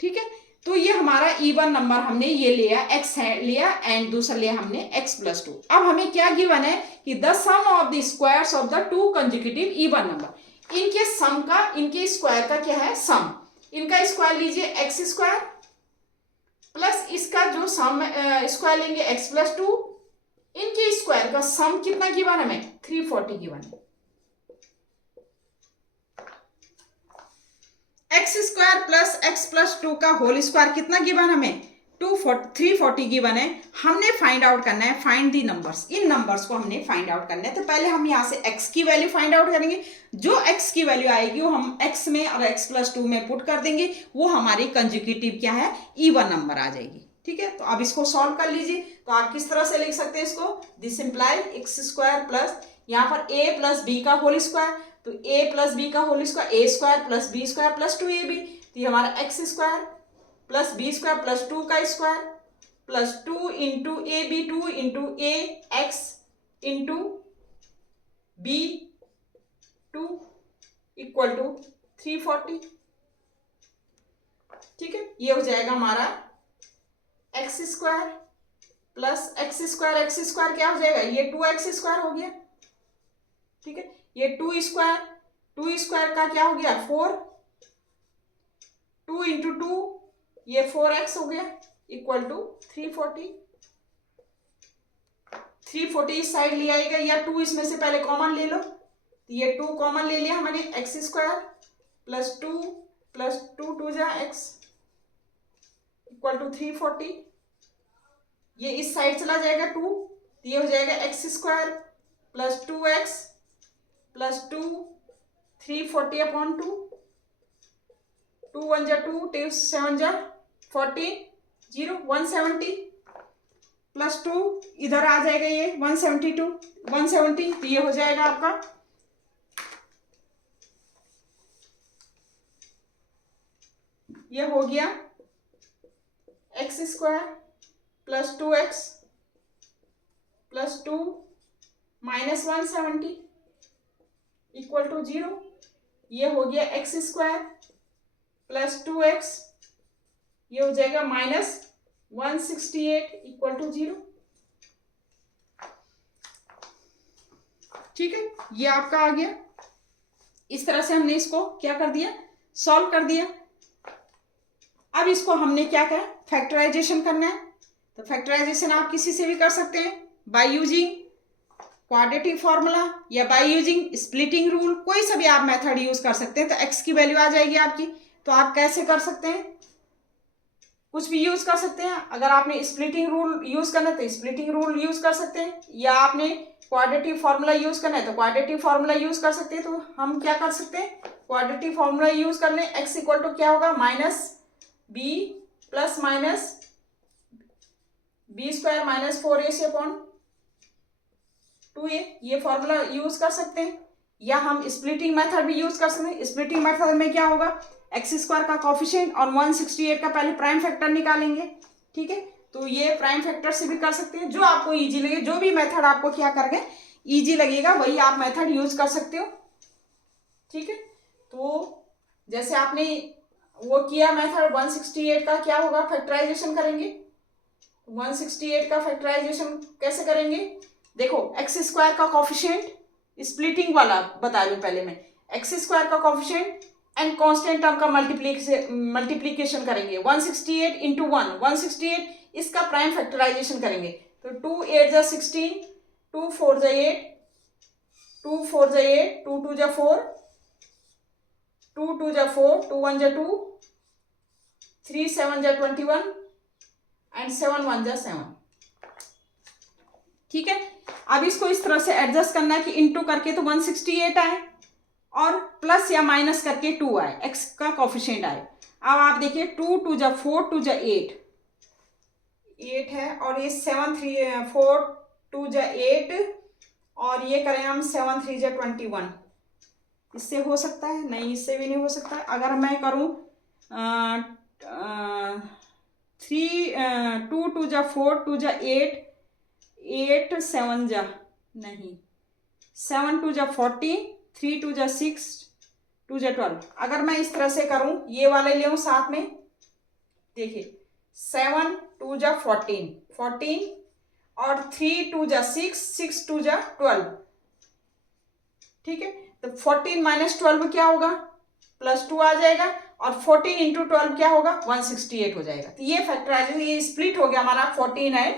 ठीक है, तो ये हमारा इवन नंबर हमने ये लिया, x है लिया एंड दूसरा लिया हमने x प्लस 2। अब हमें क्या गिवन है कि the sum of the squares of the 2 consecutive even number, इनके सम का, इनके स्क्वायर का क्या है सम, इनका स्क्वायर लीजिए x स्क्वायर प्लस इसका जो सम स्क्वायर लेंगे x प्लस 2, इनके स्क्वायर का सम कितना गिवन है हमें 340 गिवन है। x square plus x plus 2 का होल स्क्वायर कितना गिवन हमें 340 गिवन है। हमने फाइंड आउट करना है, find the numbers, in numbers को हमने फाइंड आउट करना है। तो पहले हम यहाँ से x की वैल्यू फाइंड आउट करेंगे, जो x की वैल्यू आएगी वो हम x में और x प्लस 2 में पुट कर देंगे, वो हमारी कंजुगेटिव क्या है इवन नंबर आ जाएगी। ठीक है, तो अब इसको सॉल्व कर लीजिए। तो आप किस तरह से लिख सकते हैं इसको, this imply x square plus यहाँ पर a प्लस b का होल स्क्वायर, तो a प्लस b का whole square, a square plus b square plus 2ab, तो ये हमारा x square plus b square plus 2 का square plus 2 into a b 2 into a x into b 2 equal to 340। ठीक है, ये हो जाएगा हमारा x square plus x square क्या हो जाएगा, ये 2x स्क्वायर हो गया। ठीक है, ये 2 स्क्वायर का क्या हो गया 4, 2 इंटू 2 ये 4x हो गया इक्वल टू 340। 340 इस साइड ले आएगा या 2 इसमें से पहले कॉमन ले लो, तो ये 2 कॉमन ले लिया हमने, एक्स स्क्वायर प्लस 2 2 जा एक्स इक्वल टू 340। ये इस साइड चला जाएगा 2, तो ये हो जाएगा x square plus 2x plus 2 340 upon 2, 2 1 जा 2 2 7 जा 14 0 170 प्लस 2 इधर आ जाएगा ये 170, तो ये हो जाएगा आपका ये हो गया x square plus 2x plus 2 minus 170 equal to 0। ये हो गया एक्स स्क्वायर प्लस 2x, ये हो जाएगा माइनस 168 इक्वल टू 0। ठीक है, ये आपका आ गया। इस तरह से हमने इसको क्या कर दिया, सॉल्व कर दिया। अब इसको हमने क्या कहा, फैक्टराइजेशन करना है। तो फैक्टराइजेशन आप किसी से भी कर सकते हैं, बाय यूजिंग क्वाड्रेटिक फॉर्मूला या बाय यूजिंग स्प्लिटिंग रूल, कोई सा भी आप मेथड यूज कर सकते हैं। तो एक्स की वैल्यू आ जाएगी आपकी, तो आप कैसे कर सकते हैं, कुछ भी यूज कर सकते हैं। अगर आपने स्प्लिटिंग रूल यूज करना है तो स्प्लिटिंग रूल यूज कर सकते हैं, या आपने क्वाड्रेटिक फॉर्मूला यूज करना है तो क्वाड्रेटिक फॉर्मूला यूज कर सकते हैं। तो हम क्या कर सकते हैं, क्वाड्रेटिक फॉर्मूला यूज कर लें। एक्स इक्वल टू क्या होगा, minus b plus minus b square minus 4ac upon 2a, ये फॉर्मूला यूज कर सकते हैं। या हम स्प्लिटिंग मेथड भी यूज कर सकते हैं। स्प्लिटिंग मेथड में क्या होगा, एक्स स्क्वायर का कॉफिशिएंट और 168 का पहले प्राइम फैक्टर निकालेंगे। ठीक है, तो ये प्राइम फैक्टर से भी कर सकते हैं, जो आपको इजी लगे, जो भी मेथड आपको क्या करके इजी लगेगा वही आप मेथड यूज कर सकते हो। ठीक है, तो जैसे आपने वो किया मेथड 168 का क्या होगा, फैक्टराइजेशन करेंगे। 168 का फैक्टराइजेशन कैसे करेंगे, देखो एक्स स्क्वायर का कॉफिशिएंट, स्प्लिटिंग वाला बता दूं पहले मैं, एक्स स्क्वायर का कॉफिशिएंट एंड कांस्टेंट टर्म का मल्टीप्लीकेशन करेंगे। 168 इंटू 1 168, इसका प्राइम फैक्टराइजेशन करेंगे। तो 2 8 जा 16, 2 4 जा 8, 2 4 जा 8, 2 2 जा 4, 2 2 जा 4, 2 1 जा 2, 3 7 जा 21 एंड 7 1 जा 7। ठीक है, अब इसको इस तरह से एडजस्ट करना है कि इंटू करके तो 168 आए और प्लस या माइनस करके 2 आए, एक्स का कॉफिशिएंट आए। अब आप देखिए 2 2 जा 4, 2 जा 8 है, और ये 7 3 4 2 जा 8, और ये करें हम 7 3 जा 21। इससे हो सकता है, नहीं इससे भी नहीं हो सकता। अगर मैं करूं 2 2 जा 4, 2 जा 8, 8 7 जा नहीं, 7 2 जा 14, 3 2 जा 6, 2 जा 12। अगर मैं इस तरह से करूं, ये वाले ले साथ में, देखिए 7 2 जा 14 और 3 2 जा 6, 6 2 जा 12। ठीक है, तो 14 माइनस 12 क्या होगा, प्लस 2 आ जाएगा, और 14 इंटू 12 क्या होगा, 168 हो जाएगा। तो ये फैक्टराइजेशन, ये स्प्लिट हो गया हमारा 14 है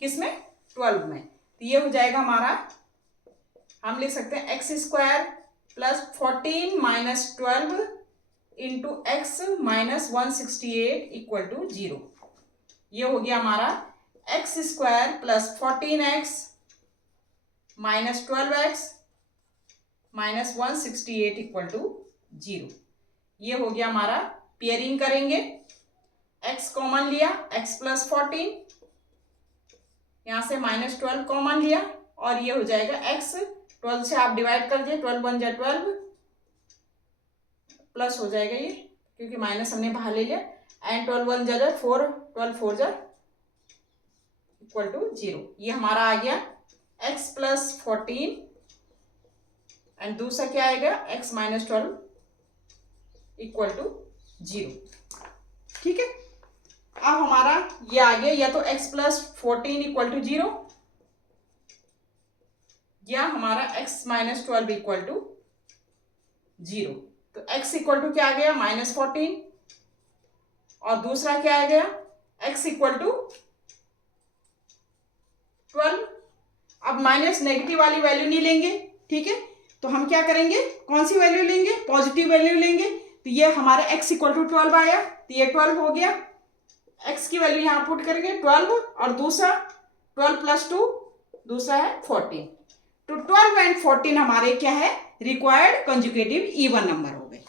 किसमें, 12 में। तो ये हो जाएगा हमारा, हम लिख सकते हैं x square plus 14 minus 12 into x minus 168 equal to 0। ये हो गया हमारा x square plus 14x minus 12x minus 168 equal to 0। ये हो गया हमारा, पेयरिंग करेंगे, x कॉमन लिया, x प्लस 14, यहाँ से माइनस 12 कॉमन लिया, और ये हो जाएगा x, 12 से आप डिवाइड कर दिए, 12 1 जा 12, प्लस हो जाएगा ये, क्योंकि माइनस हमने बाहर ले लिया, एंड 12 1 जा 4, 12 4 जा इक्वल टू 0। ये हमारा आ गया x प्लस 14 एंड दूसरा क्या आएगा x माइनस 12 इक्वल टू 0। ठीक है, अब हमारा ये आ गया या तो x प्लस 14 इक्वल टू 0 या हमारा x माइनस 12 इक्वल टू 0। तो x इक्वल टू क्या आ गया माइनस 14 और दूसरा क्या आ गया x इक्वल टू 12। अब माइनस नेगेटिव वाली वैल्यू नहीं लेंगे, ठीक है, तो हम क्या करेंगे, कौन सी वैल्यू लेंगे, पॉजिटिव वैल्यू लेंगे। तो ये हमारा x इक्वल टू 12 आया, तो ये 12 हो गया, x की वैल्यू यहाँ पुट करेंगे 12 और दूसरा 12 प्लस 2 दूसरा है 14। तो 12 एंड 14 हमारे क्या है रिक्वायर्ड कंजुगेटिव इवन नंबर हो गए।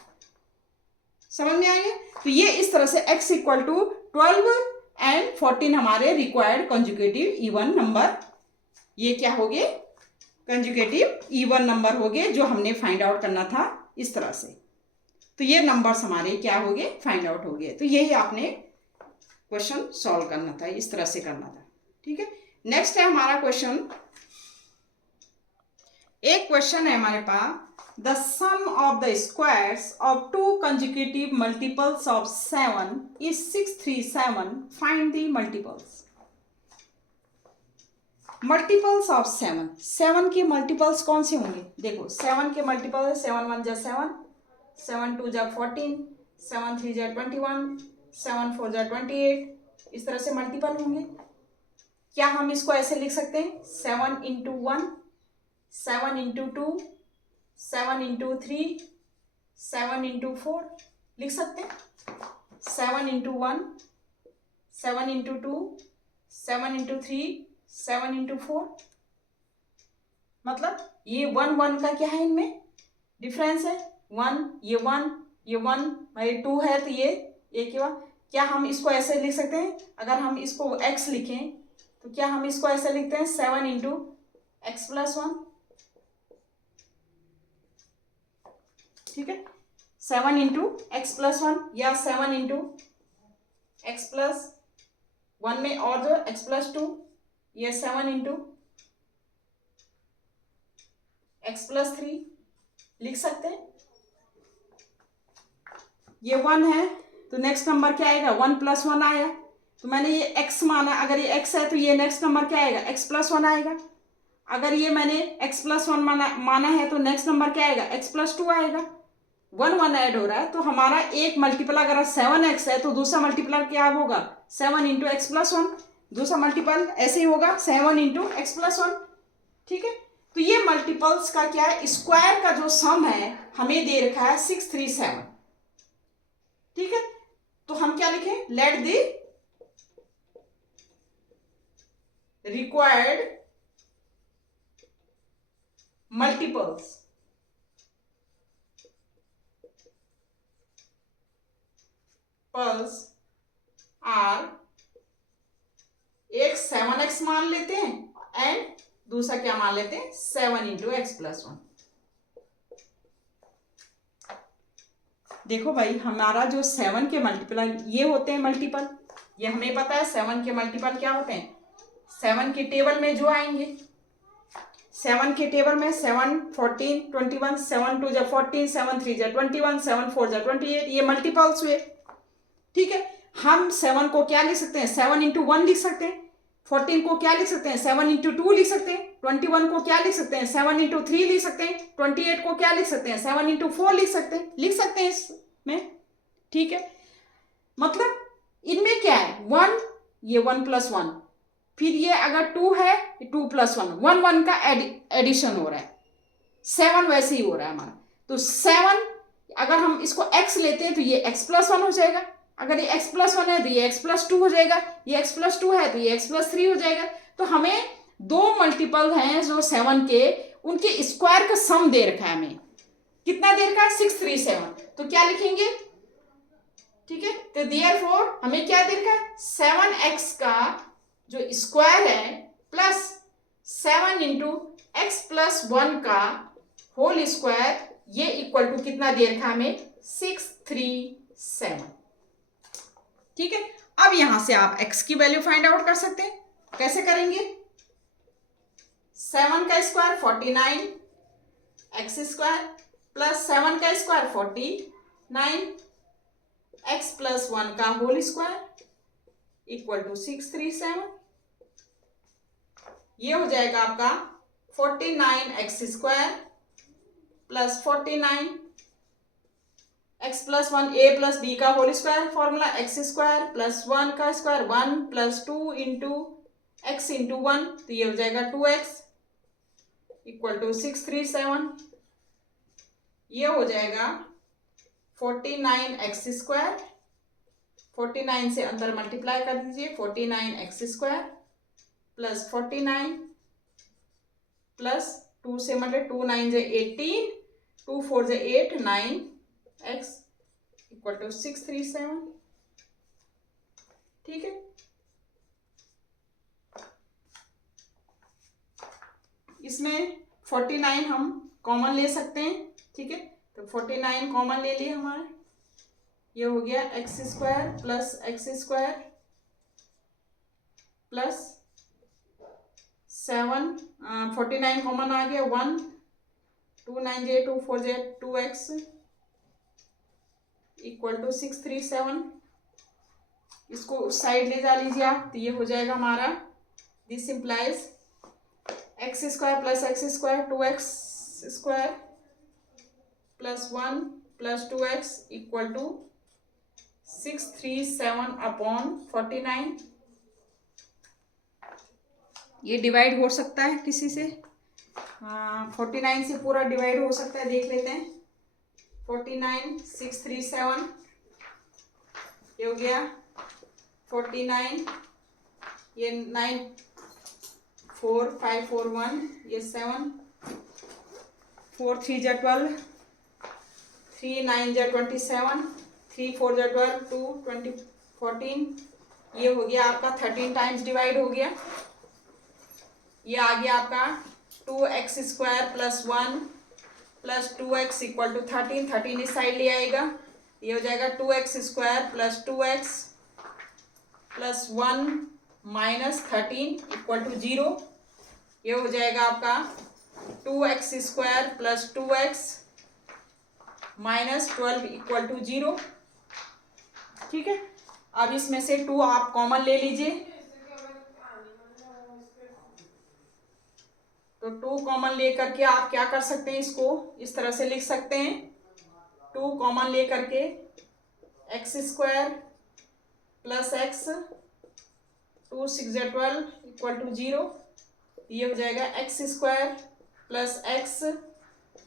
समझ में आएंगे। तो ये इस तरह से x इक्वल टू 12 एंड 14 हमारे रिक्वायर्ड कंजुगेटिव इवन नंबर, ये क्या हो गए कंजुगेटिव इवन नंबर हो गए जो हमने फाइंड आउट करना था इस तरह से। तो ये नंबर्स हमारे क्या हो गए फाइंड आउट हो गए। तो यही आपने क्वेश्चन सॉल्व करना था, इस तरह से करना था। ठीक है, नेक्स्ट है हमारा क्वेश्चन। एक क्वेश्चन है हमारे पास, the sum of the squares of two consecutive multiples of 7 is 637, find the multiples. Multiples of 7, 7 के मल्टीपल्स कौन से होंगे, देखो 7 के मल्टीपल है 7 1 जा 7, 7 2 जा 14, 7 3 जा 21, 7 4 जा 28, इस तरह से मल्टीपल होंगे। क्या हम इसको ऐसे लिख सकते हैं 7 इंटू 1, 7 इंटू 2, 7 इंटू 3, 7 इंटू 4 लिख सकते हैं। 7 इंटू 1, 7 इंटू 2, 7 इंटू 3, 7 इंटू 4, मतलब ये 1 1 का क्या है इनमें डिफरेंस है 1, ये 1 ये 1 ये 2 है तो ये एक ही। क्या हम इसको ऐसे लिख सकते हैं, अगर हम इसको x लिखें तो क्या हम इसको ऐसे लिखते हैं 7 इंटू एक्स प्लस 1। ठीक है, 7 इंटू एक्स प्लस 1 या 7 इंटू एक्स प्लस 1 में और जो एक्स प्लस 2, ये 7 इंटू एक्स प्लस 3 लिख सकते हैं। ये 1 है तो नेक्स्ट नंबर क्या आएगा 1 प्लस 1 आया, तो मैंने ये x माना, अगर ये x है तो ये नेक्स्ट नंबर क्या आएगा x प्लस 1 आएगा। अगर ये मैंने x प्लस 1 माना है तो नेक्स्ट नंबर क्या आएगा x प्लस 2 आएगा। 1 1 ऐड हो रहा है तो हमारा एक मल्टीपल अगर 7x है तो दूसरा मल्टीपल क्या होगा 7 इंटू एक्स प्लस 1, दूसरा मल्टीपल ऐसे ही होगा 7 इंटू एक्स प्लस 1। ठीक है, तो ये मल्टीपल्स का क्या है स्क्वायर का जो सम है हमें दे रखा है 637। ठीक है, तो हम क्या लिखें, let the required multiples pulse are, एक 7x मान लेते हैं एंड दूसरा क्या मान लेते हैं 7 इंटू एक्स प्लस 1। देखो भाई हमारा जो 7 के मल्टीपल ये होते हैं मल्टीपल, ये हमें पता है 7 के मल्टीपल क्या होते हैं, 7 के टेबल में जो आएंगे 7 के टेबल में 7 14 21, 7 2 जा 14, 7 3 जा 21, 7 4 जा 28, ये मल्टीपल्स हुए। ठीक है, हम 7 को क्या लिख सकते हैं 7 इंटू 1 लिख सकते हैं, 14 को क्या लिख सकते हैं 7 इंटू 2 लिख सकते हैं, 21 को क्या लिख सकते हैं 7 इंटू 3 लिख सकते हैं, 28 को क्या लिख सकते हैं 7 इंटू 4 लिख सकते हैं इसमें। ठीक है, मतलब इनमें क्या है 1, ये 1 प्लस 1, फिर ये अगर 2 है 2 प्लस 1, 1 1 का एडिशन हो रहा है, 7 वैसे ही हो रहा है हमारा। तो 7 अगर हम इसको x लेते हैं तो ये x प्लस 1 हो जाएगा, अगर ये x प्लस 1 है तो ये x प्लस 2 हो जाएगा, ये x प्लस 2 है तो ये x प्लस 3 हो जाएगा। तो हमें दो मल्टीपल हैं जो 7 के, उनके स्क्वायर का सम दे रखा है, हमें कितना दे रखा है 637। तो क्या लिखेंगे, ठीक है, तो देयरफॉर हमें क्या दे रखा है 7x का जो स्क्वायर है प्लस 7 इंटू एक्स प्लस 1 का होल स्क्वायर, ये इक्वल टू कितना दे रखा हमें 637। ठीक है, अब यहां से आप x की वैल्यू फाइंड आउट कर सकते हैं। कैसे करेंगे? 7 का स्क्वायर 49 एक्स स्क्वायर प्लस 7 का स्क्वायर 49 एक्स प्लस 1 का होल स्क्वायर इक्वल टू 637। ये हो जाएगा आपका 49 x square plus 49 x plus 1 a plus b का whole square, formula x square plus 1 का square 1 plus 2 into x into 1, तो ये हो जाएगा 2x इक्वल टू 637। ये हो जाएगा 49 एक्स स्क्वायर, 49 से अंदर मल्टीप्लाई कर दीजिए, 49 एक्स स्क्वायर प्लस 49 प्लस 2 से मतलब 2 9 से 18, 2 4 से 8, 9 एक्स इक्वल टू 637। ठीक है, इसमें 49 हम कॉमन ले सकते हैं। ठीक है, तो 49 कॉमन ले लिए हमारे, ये हो गया x square plus x square plus 7 49 common आ गया 1 2 9 जे 2 4 जे 2x इक्वल टू 637। इसको उस साइड ले जा लीजिए आप, तो ये हो जाएगा हमारा, this implies x square plus x square 2x square plus 1 plus 2x equal to 637 upon 49। ये डिवाइड हो सकता है किसी से, 49 से पूरा डिवाइड हो सकता है, देख लेते हैं। 49 637 ये हो गया 49, ये 9 4 5 4 1, ये 7 4 3 जा 12, 3 9 जा 27, 3 4 जा 12, 2 20 14, ये हो गया आपका 13 टाइम्स डिवाइड हो गया। ये आ गया आपका 2x square plus 1 plus 2x equal to 13, 13 इस साइड ले आएगा, ये हो जाएगा 2x square plus 2x plus 1 minus 13 equal to 0। ये हो जाएगा आपका 2x square plus 2x minus 12 equal to 0। ठीक है, अब इसमें से 2 आप कॉमन ले लीजिए, तो 2 कॉमन लेकर के आप क्या कर सकते हैं, इसको इस तरह से लिख सकते हैं। 2 कॉमन लेकर के x square plus x 2 6 12 equal to 0, ये हो जाएगा x square plus x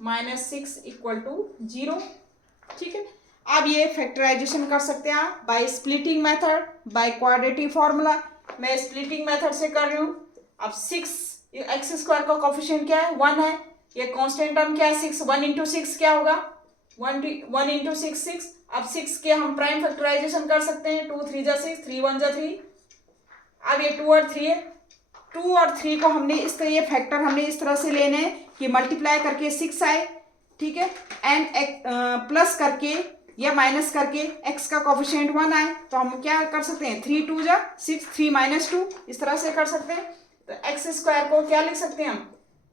minus 6 equal to 0। ठीक है, अब ये फैक्टराइजेशन कर सकते हैं आप by splitting method, by quadratic formula. मैं स्प्लिटिंग मेथड से कर रही हूँ। अब 6 एक्स स्क्वायर का कोफिशिएंट क्या है, 1 है, ये कांस्टेंट टर्म क्या है 6, 1 इंटू 6 क्या होगा 1 इंटू 6 6। अब 6 के हम प्राइम फैक्टराइजेशन कर सकते हैं, 2 3 जा 6, 3 1 जा 3। अब ये 2 और 3 है, 2 और 3 को हमने इस तरह, ये फैक्टर हमने इस तरह से लेने हैं कि मल्टीप्लाई करके 6 आए। ठीक है, एंड प्लस करके या माइनस करके एक्स का कोफिशिएंट 1 आए, तो हम क्या कर सकते हैं 3 2 जा 6, 3 माइनस 2 इस तरह से कर सकते हैं। तो एक्स स्क्वायर को क्या लिख सकते हैं हम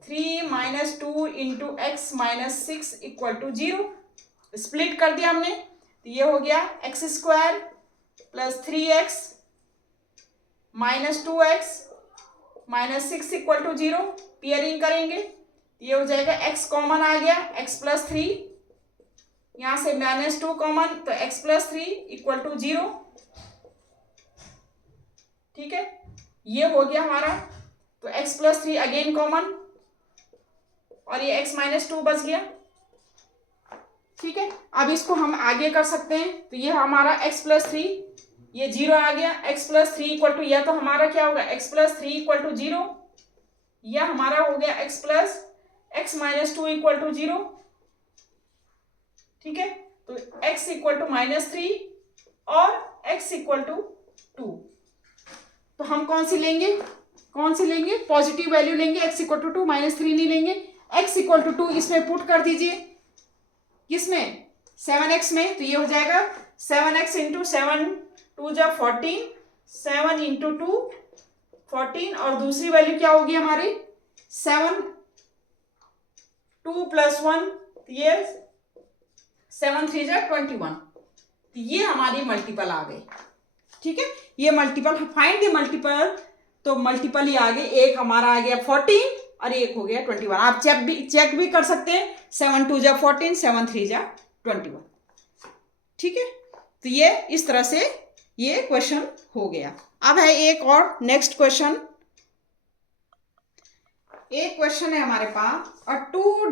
3 minus 2 into x minus 6 equal to 0। Split कर दिया हमने, तो ये हो गया x square plus 3x minus 2x minus 6 equal to 0। Pairing करेंगे, ये हो जाएगा x कॉमन आ गया, x प्लस 3, यहाँ से माइनस 2 कॉमन, तो x प्लस 3 इक्वल टू 0। ठीक है, ये हो गया हमारा, तो x प्लस 3 अगेन कॉमन, और ये x माइनस 2 बच गया। ठीक है, अब इसको हम आगे कर सकते हैं, तो ये हमारा x प्लस 3, ये 0 आ गया, x प्लस 3 इक्वल टू, यह तो हमारा क्या होगा x प्लस 3 इक्वल टू 0, यह हमारा हो गया x plus x minus 2 equal to 0। ठीक है, तो x इक्वल टू माइनस 3 और x इक्वल टू 2, तो हम कौन सी लेंगे पॉजिटिव वैल्यू लेंगे, x इक्वल टू 2, माइनस 3 नहीं लेंगे। x इक्वल टू 2 इसमें पुट कर दीजिए, किसमें 7x में, तो ये हो जाएगा 7x इंटू 7 2 जा 14, 7 इंटू 2 14, और दूसरी वैल्यू क्या होगी हमारी 7, 2 प्लस 1, ये 7 3 जा 21, ये हमारी मल्टीपल आ गई। ठीक है, ये मल्टीपल, फाइंड द मल्टीपल, तो मल्टीपल ही आ गई, एक हमारा आ गया 14 और एक हो गया 21। आप चेक भी कर सकते हैं, 7 2 जा 14, 7 3 जा 21। ठीक है, तो ये इस तरह से ये क्वेश्चन हो गया। अब है एक और नेक्स्ट क्वेश्चन। एक क्वेश्चन है हमारे पास, अ 2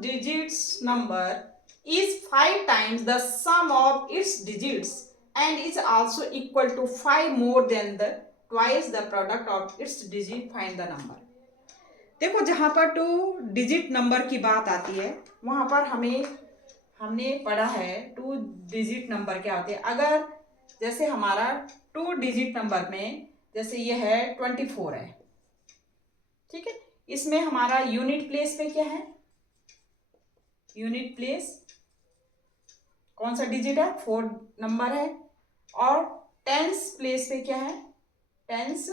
digits number is 5 times the sum of its digits and is also equal to 5 more than the twice the product of its digit, find the number। देखो, जहां पर 2 डिजिट नंबर की बात आती है वहां पर हमने पढ़ा है 2 डिजिट नंबर क्या होते हैं। अगर जैसे हमारा 2 डिजिट नंबर में जैसे ये है 24 है, ठीक है, इसमें हमारा यूनिट प्लेस पे क्या है, यूनिट प्लेस कौन सा डिजिट है, 4 नंबर है, और टेंस प्लेस पे क्या है, टेंस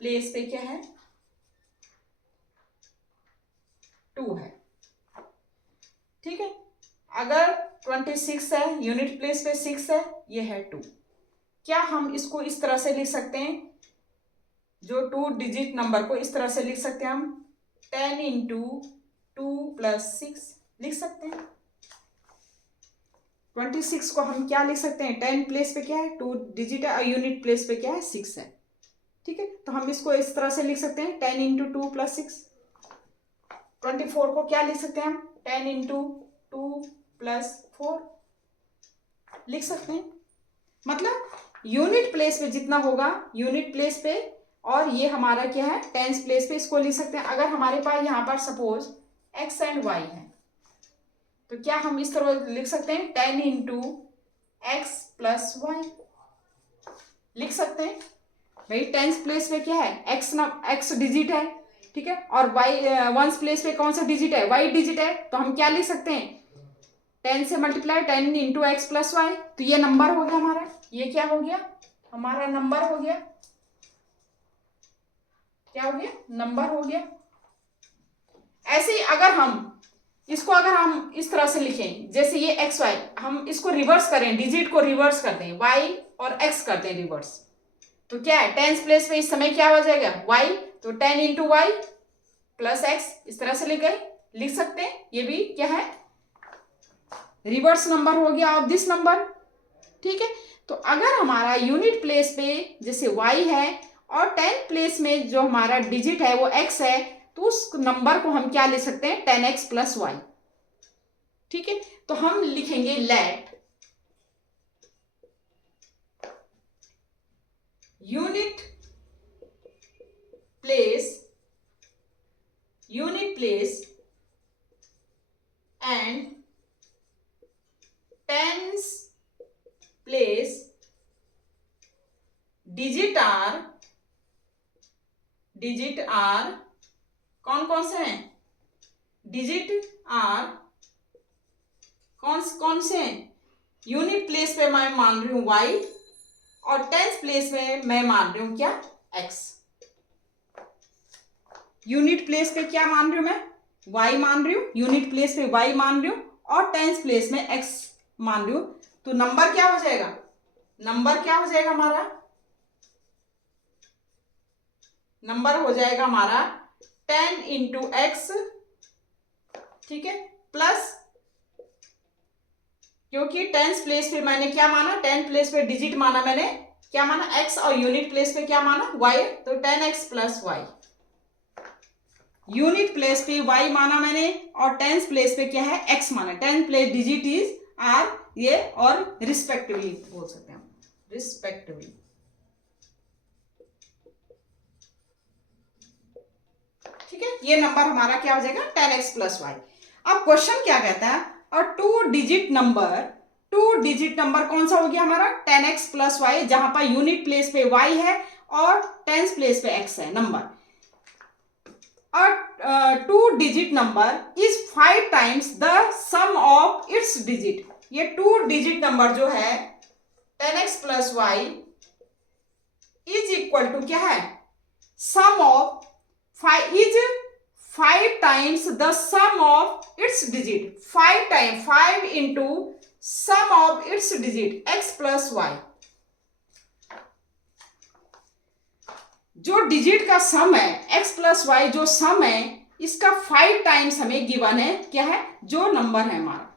प्लेस पे क्या है 2 है। ठीक है, अगर 26 है, यूनिट प्लेस पे 6 है, ये है 2। क्या हम इसको इस तरह से लिख सकते हैं, जो 2 डिजिट नंबर को इस तरह से लिख सकते हैं हम 10 इंटू 2 प्लस 6 लिख सकते हैं। 26 को हम क्या लिख सकते हैं, 10 प्लेस पे क्या है 2 डिजिट है और यूनिट प्लेस पे क्या है 6 है। ठीक है, तो हम इसको इस तरह से लिख सकते हैं 10 इंटू 2 प्लस 6। 24 को क्या लिख सकते हैं हम 10 इंटू 2 प्लस 4 लिख सकते हैं। मतलब यूनिट प्लेस पे जितना होगा यूनिट प्लेस पे, और ये हमारा क्या है टेंस प्लेस पे, इसको लिख सकते हैं। अगर हमारे पास यहाँ पर सपोज x एंड y है तो क्या हम इस तरह लिख सकते हैं 10 इंटू एक्स प्लस वाई लिख सकते हैं। भाई टेंस प्लेस पे क्या है x डिजिट है, ठीक है, और y वंस प्लेस पे कौन सा डिजिट है, y डिजिट है, तो हम क्या लिख सकते हैं 10 से multiply 10 into x plus y, तो ये नंबर हो गया हमारा, ये क्या हो गया हमारा नंबर हो गया, क्या हो गया नंबर हो गया। ऐसे ही अगर हम इसको इस तरह से लिखें, जैसे ये एक्स वाई, हम इसको रिवर्स करें, डिजिट को रिवर्स कर दें, वाई और एक्स करते हैं रिवर्स, तो क्या है टेंस प्लेस पे इस समय क्या हो जाएगा वाई, तो 10 इंटू वाई प्लस एक्स, इस तरह से लिख सकते हैं। ये भी क्या है रिवर्स नंबर हो गया ऑफ दिस नंबर। ठीक है, तो अगर हमारा यूनिट प्लेस पे जैसे वाई है और 10 प्लेस में जो हमारा डिजिट है वो एक्स है, तो उस नंबर को हम क्या ले सकते हैं 10x प्लस वाई। ठीक है, तो हम लिखेंगे let unit place and tens place digit are कौन से हैं, डिजिट आर कौन से हैं, यूनिट प्लेस पे मैं मान रही हूं y और टेंस प्लेस में मैं मान रही हूं क्या x। यूनिट प्लेस पे क्या मान रही हूं मैं y मान रही हूं, यूनिट प्लेस पे y मान रही हूं और टेंस प्लेस में x मान रही हूं, तो नंबर क्या हो जाएगा, हमारा नंबर हो जाएगा हमारा 10 इंटू एक्स, ठीक है, प्लस क्योंकि टेंस प्लेस पे मैंने क्या माना, 10 प्लेस पे डिजिट माना, मैंने क्या माना x, और यूनिट प्लेस पे क्या माना y, तो 10x plus y. Unit place पे y माना मैंने और टेंस प्लेस पे क्या है x माना, 10 प्लेस डिजिट इज आर ये, और रिस्पेक्टिवली बोल सकते हैं हम, रिस्पेक्टिवली। ठीक है, ये नंबर हमारा क्या हो जाएगा 10x प्लस वाई। अब क्वेश्चन क्या कहता है, और 2 डिजिट नंबर कौन सा हो गया हमारा 10x प्लस वाई, जहां पर यूनिट प्लेस पे y है और टेंस प्लेस पे x है नंबर, और 2 digit number is 5 times the sum of its digit, ये 2 डिजिट नंबर जो है 10x plus Y is equal to क्या है, sum of 5 times the sum of its digit, 5 time 5 into sum of its digit x plus Y. जो digit का sum है x plus Y, जो सम है इसका 5 टाइम्स हमें गिवन है, क्या है, जो नंबर है हमारा।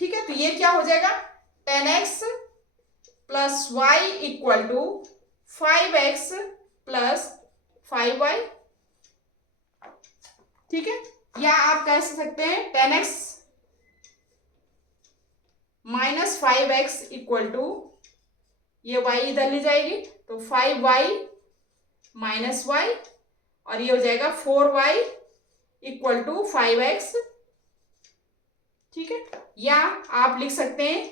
ठीक है, तो ये क्या हो जाएगा 10x plus y equal to 5x plus 5y। ठीक है, या आप कह सकते हैं 10x minus 5x equal to, ये y इधर ले जाएगी तो 5y माइनस y, और ये हो जाएगा 4y इक्वल टू 5x। ठीक है, या आप लिख सकते हैं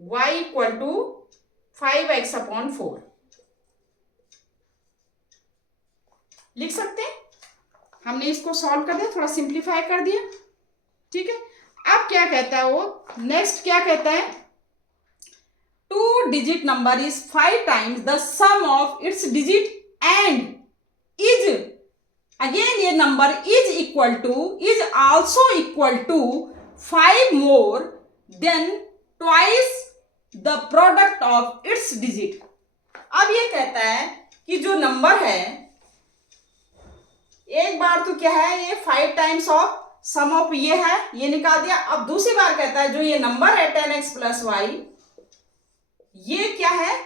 y equal to 5x upon 4 लिख सकते हैं। हमने इसको सॉल्व कर दिया, थोड़ा सिंप्लीफाई कर दिया। ठीक है, अब क्या कहता है वो, नेक्स्ट क्या कहता है, 2 digit number is 5 times the sum of its digit and is, again ये number is equal to, is also equal to 5 more than twice the product of its digit. अब ये कहता है कि जो नंबर है, एक बार तो क्या है ये 5 टाइम्स ऑफ सम ऑफ ये है, ये निकाल दिया। अब दूसरी बार कहता है जो ये नंबर है 10x प्लस वाई, ये क्या है,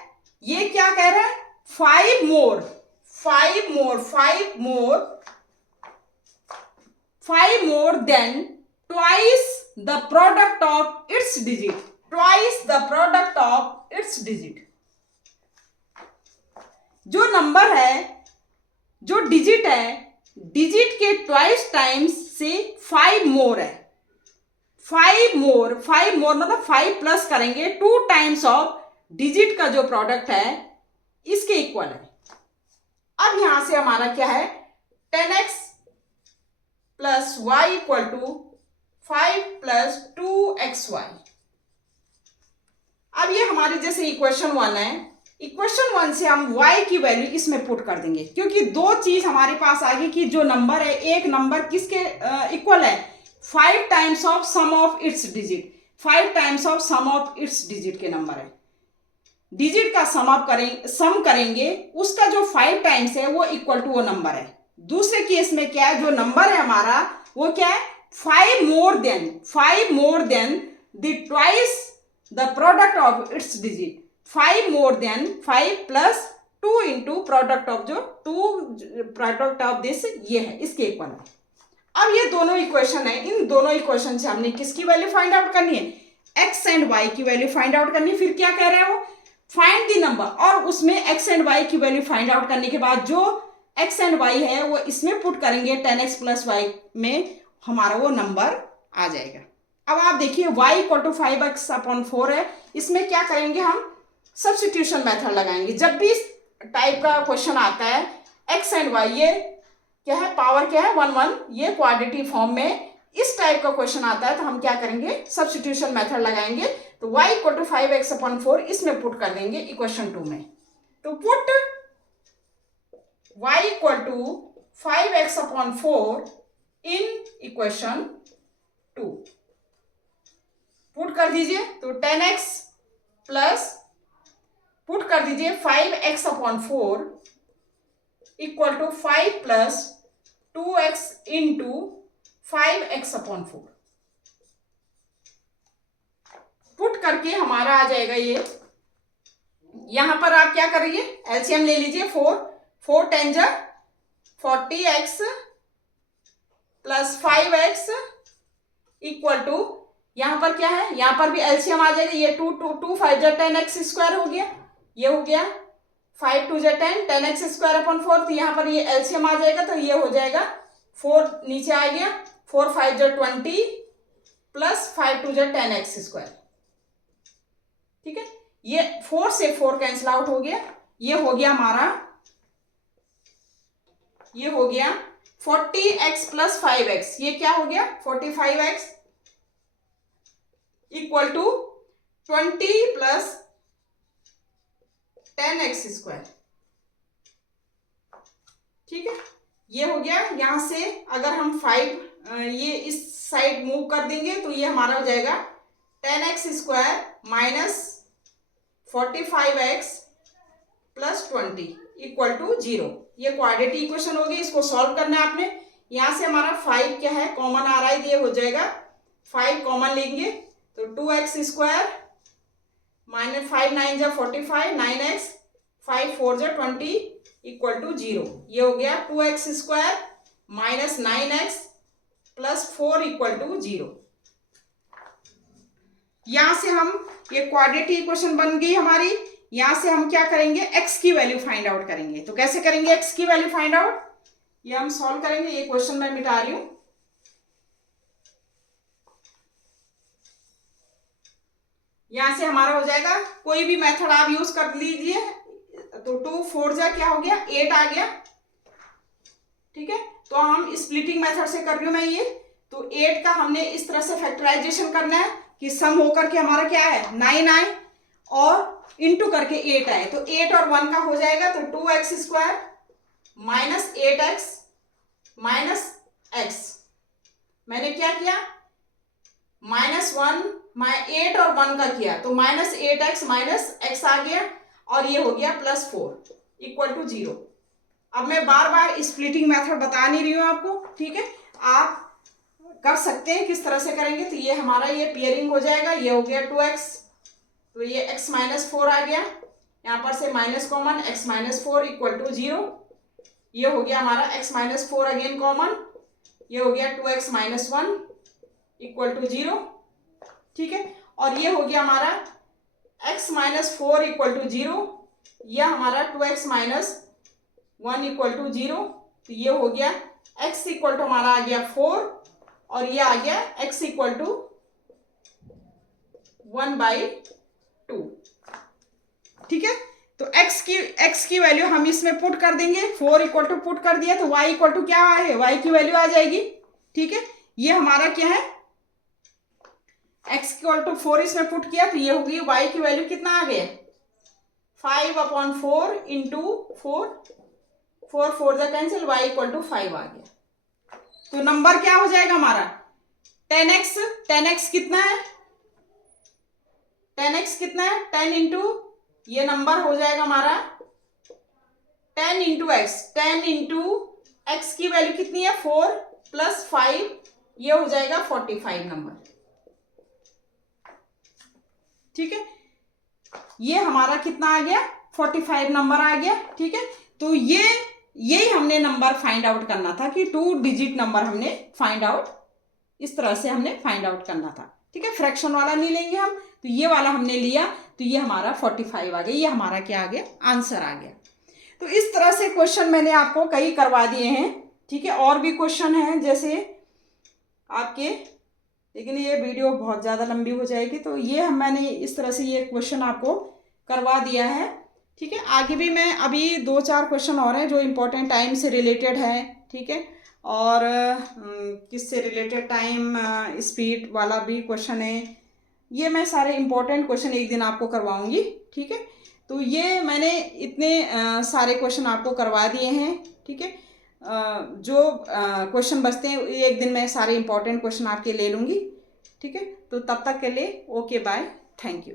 ये क्या कह रहा है, 5 more than twice the product of its digit, twice the product of its digit. जो नंबर है, जो डिजिट है, डिजिट के ट्वाइस टाइम्स से 5 मोर है, 5 मोर मतलब 5 प्लस करेंगे 2 टाइम्स ऑफ डिजिट का जो प्रोडक्ट है इसके इक्वल है। अब यहां से हमारा क्या है 10x plus y equal to 5 plus 2xy। अब ये हमारी जैसे इक्वेशन 1 है, इक्वेशन 1 से हम y की वैल्यू इसमें पुट कर देंगे, क्योंकि दो चीज हमारे पास आ गई कि जो नंबर है, एक नंबर किसके इक्वल है, 5 times of sum of its digit, 5 times of sum of its digit के नंबर है। डिजिट का सम करेंगे, उसका जो 5 टाइम्स है वो इक्वल टू वो नंबर है। दूसरे केस में क्या है, जो नंबर है हमारा वो क्या है, 5 more then the twice the product of its digit, 5 more then 5 plus 2 into product of, जो 2 प्रोडक्ट ऑफ दिस ये है, इसके इक्वल है। अब ये दोनों इक्वेशन है, इन दोनों इक्वेशन से हमने किसकी वैल्यू फाइंड आउट करनी है, x एंड y की वैल्यू फाइंड आउट करनी है। फिर क्या कह रहा है वो, फाइंड द नंबर, और उसमें x एंड y की वैल्यू फाइंड आउट करने के बाद जो x एंड y है वो इसमें पुट करेंगे, 10x प्लस वाई में हमारा वो नंबर आ जाएगा। अब आप देखिए y equal to 5x upon 4 है, इसमें क्या करेंगे हम, सब्स्टिट्यूशन मेथड लगाएंगे। जब भी इस टाइप का क्वेश्चन आता है x एंड y, ये क्या है, पावर क्या है 1 1, ये क्वाड्रेटिक फॉर्म में इस टाइप का क्वेश्चन आता है तो हम क्या करेंगे, सब्स्टिट्यूशन मेथड लगाएंगे। तो y equal to 5x upon 4 इसमें पुट कर देंगे इक्वेशन 2 में। तो put y equal to 5x upon 4 in equation 2 put कर दीजिए। तो 10x प्लस पुट कर दीजिए 5x upon 4 equal to 5 plus 2x into 5x upon 4 put करके हमारा आ जाएगा ये। यहां पर आप क्या करिए, एलसीएम ले लीजिए, 4 10 जा 40x plus 5x equal to, यहां पर क्या है, यहां पर भी एलसीएम आ जाएगा, ये 2 5 जा 10x स्क्वायर हो गया, ये हो गया 5 2 जा 10 10x स्क्वायर अपॉन 4। तो यहाँ पर ये एलसीएम आ जाएगा, तो ये हो जाएगा 4 नीचे आ गया, 4 5 जा 20 प्लस 5 2 जा 10x स्क्वायर। ठीक है, ये 4 से 4 कैंसिल आउट हो गया, ये हो गया हमारा, ये हो गया 40x प्लस 5x, ये क्या हो गया 45x equal to 20 plus 10x²। ठीक है, ये हो गया। यहां से अगर हम 5 ये इस साइड मूव कर देंगे तो ये हमारा हो जाएगा 10x² minus 45x plus 20 equal to 0। ये क्वाड्रेटिक इक्वेशन होगी, इसको सॉल्व करना है आपने। यहां से हमारा 5 क्या है, कॉमन आ रहा है, ये हो जाएगा 5 कॉमन लेंगे तो 2x² माइनस 5 9 जा 45, 9x 5 4 जा 20 इक्वल टू 0। ये हो गया 2x² minus 9x plus 4 equal to 0। यहां से हम, ये क्वाड्रेटिक इक्वेशन बन गई हमारी। यहां से हम क्या करेंगे, x की वैल्यू फाइंड आउट करेंगे। तो कैसे करेंगे x की वैल्यू फाइंड आउट, ये हम सॉल्व करेंगे। ये क्वेश्चन मैं मिटा रही हूं। यहां से हमारा हो जाएगा, कोई भी मेथड आप यूज कर लीजिए। तो 2 4 जा क्या हो गया, 8 आ गया। ठीक है, तो हम स्प्लिटिंग मेथड से कर रही हूं मैं ये। तो 8 का हमने इस तरह से फैक्टराइजेशन करना है कि सम होकर के हमारा क्या है 9 आए और इंटू करके 8 आए। तो 8 और 1 का हो जाएगा, तो 2x² minus 8x minus x। मैंने क्या किया, -1 8 और 1 का किया तो -8x माइनस x आ गया और ये हो गया +4 इक्वल टू 0। अब मैं बार बार स्प्लिटिंग मेथड बता नहीं रही हूं आपको। ठीक है, आप कर सकते हैं किस तरह से करेंगे। तो ये हमारा ये पेयरिंग हो जाएगा, ये हो गया 2x, तो ये x माइनस 4 आ गया, यहाँ पर से minus common x minus 4 equal to 0। ये हो गया हमारा x माइनस 4 अगेन कॉमन, ये हो गया 2x माइनस 1 इक्वल टू 0। ठीक है, और ये हो गया हमारा x माइनस 4 इक्वल टू 0, यह हमारा 2x माइनस 1 इक्वल टू 0। तो ये हो गया x इक्वल टू हमारा आ गया 4 और ये आ गया x इक्वल टू 1/2। ठीक है, तो x की वैल्यू हम इसमें पुट कर देंगे। 4 इक्वल टू पुट कर दिया तो y इक्वल टू क्या है, y की वैल्यू आ जाएगी। ठीक है, ये हमारा क्या है, x इक्वल टू 4 इसमें पुट किया तो ये होगी y की वैल्यू कितना आ गया 5/4 इंटू 4 4 4 जा कैंसिल, y इक्वल टू 5 आ गया। तो नंबर क्या हो जाएगा हमारा 10x कितना है, 10x कितना है 10 इंटू, ये नंबर हो जाएगा हमारा 10 इंटू एक्स। 10 इंटू एक्स की वैल्यू कितनी है 4 प्लस 5, ये हो जाएगा 45 नंबर। ठीक है, ये हमारा कितना आ गया 45 नंबर आ गया। ठीक है, तो यही हमने नंबर फाइंड आउट करना था कि 2 डिजिट नंबर हमने फाइंड आउट, इस तरह से हमने फाइंड आउट करना था। ठीक है, फ्रैक्शन वाला नहीं लेंगे हम, तो ये वाला हमने लिया तो ये हमारा 45 आ गया, ये हमारा क्या आ गया आंसर आ गया। तो इस तरह से क्वेश्चन मैंने आपको कई करवा दिए हैं। ठीक है, और भी क्वेश्चन हैं जैसे आपके, लेकिन ये वीडियो बहुत ज़्यादा लंबी हो जाएगी, तो ये मैंने इस तरह से ये क्वेश्चन आपको करवा दिया है। ठीक है, आगे भी मैं अभी 2-4 क्वेश्चन और हैं जो इम्पोर्टेंट टाइम से रिलेटेड है। ठीक है, और किससे रिलेटेड टाइम स्पीड वाला भी क्वेश्चन है, ये मैं सारे इम्पोर्टेंट क्वेश्चन एक दिन आपको करवाऊंगी। ठीक है, तो ये मैंने इतने सारे क्वेश्चन आपको करवा दिए हैं। ठीक है, जो क्वेश्चन बचते हैं एक दिन मैं सारे इम्पोर्टेंट क्वेश्चन आपके ले लूँगी। ठीक है, तो तब तक के लिए ओके बाय, थैंक यू।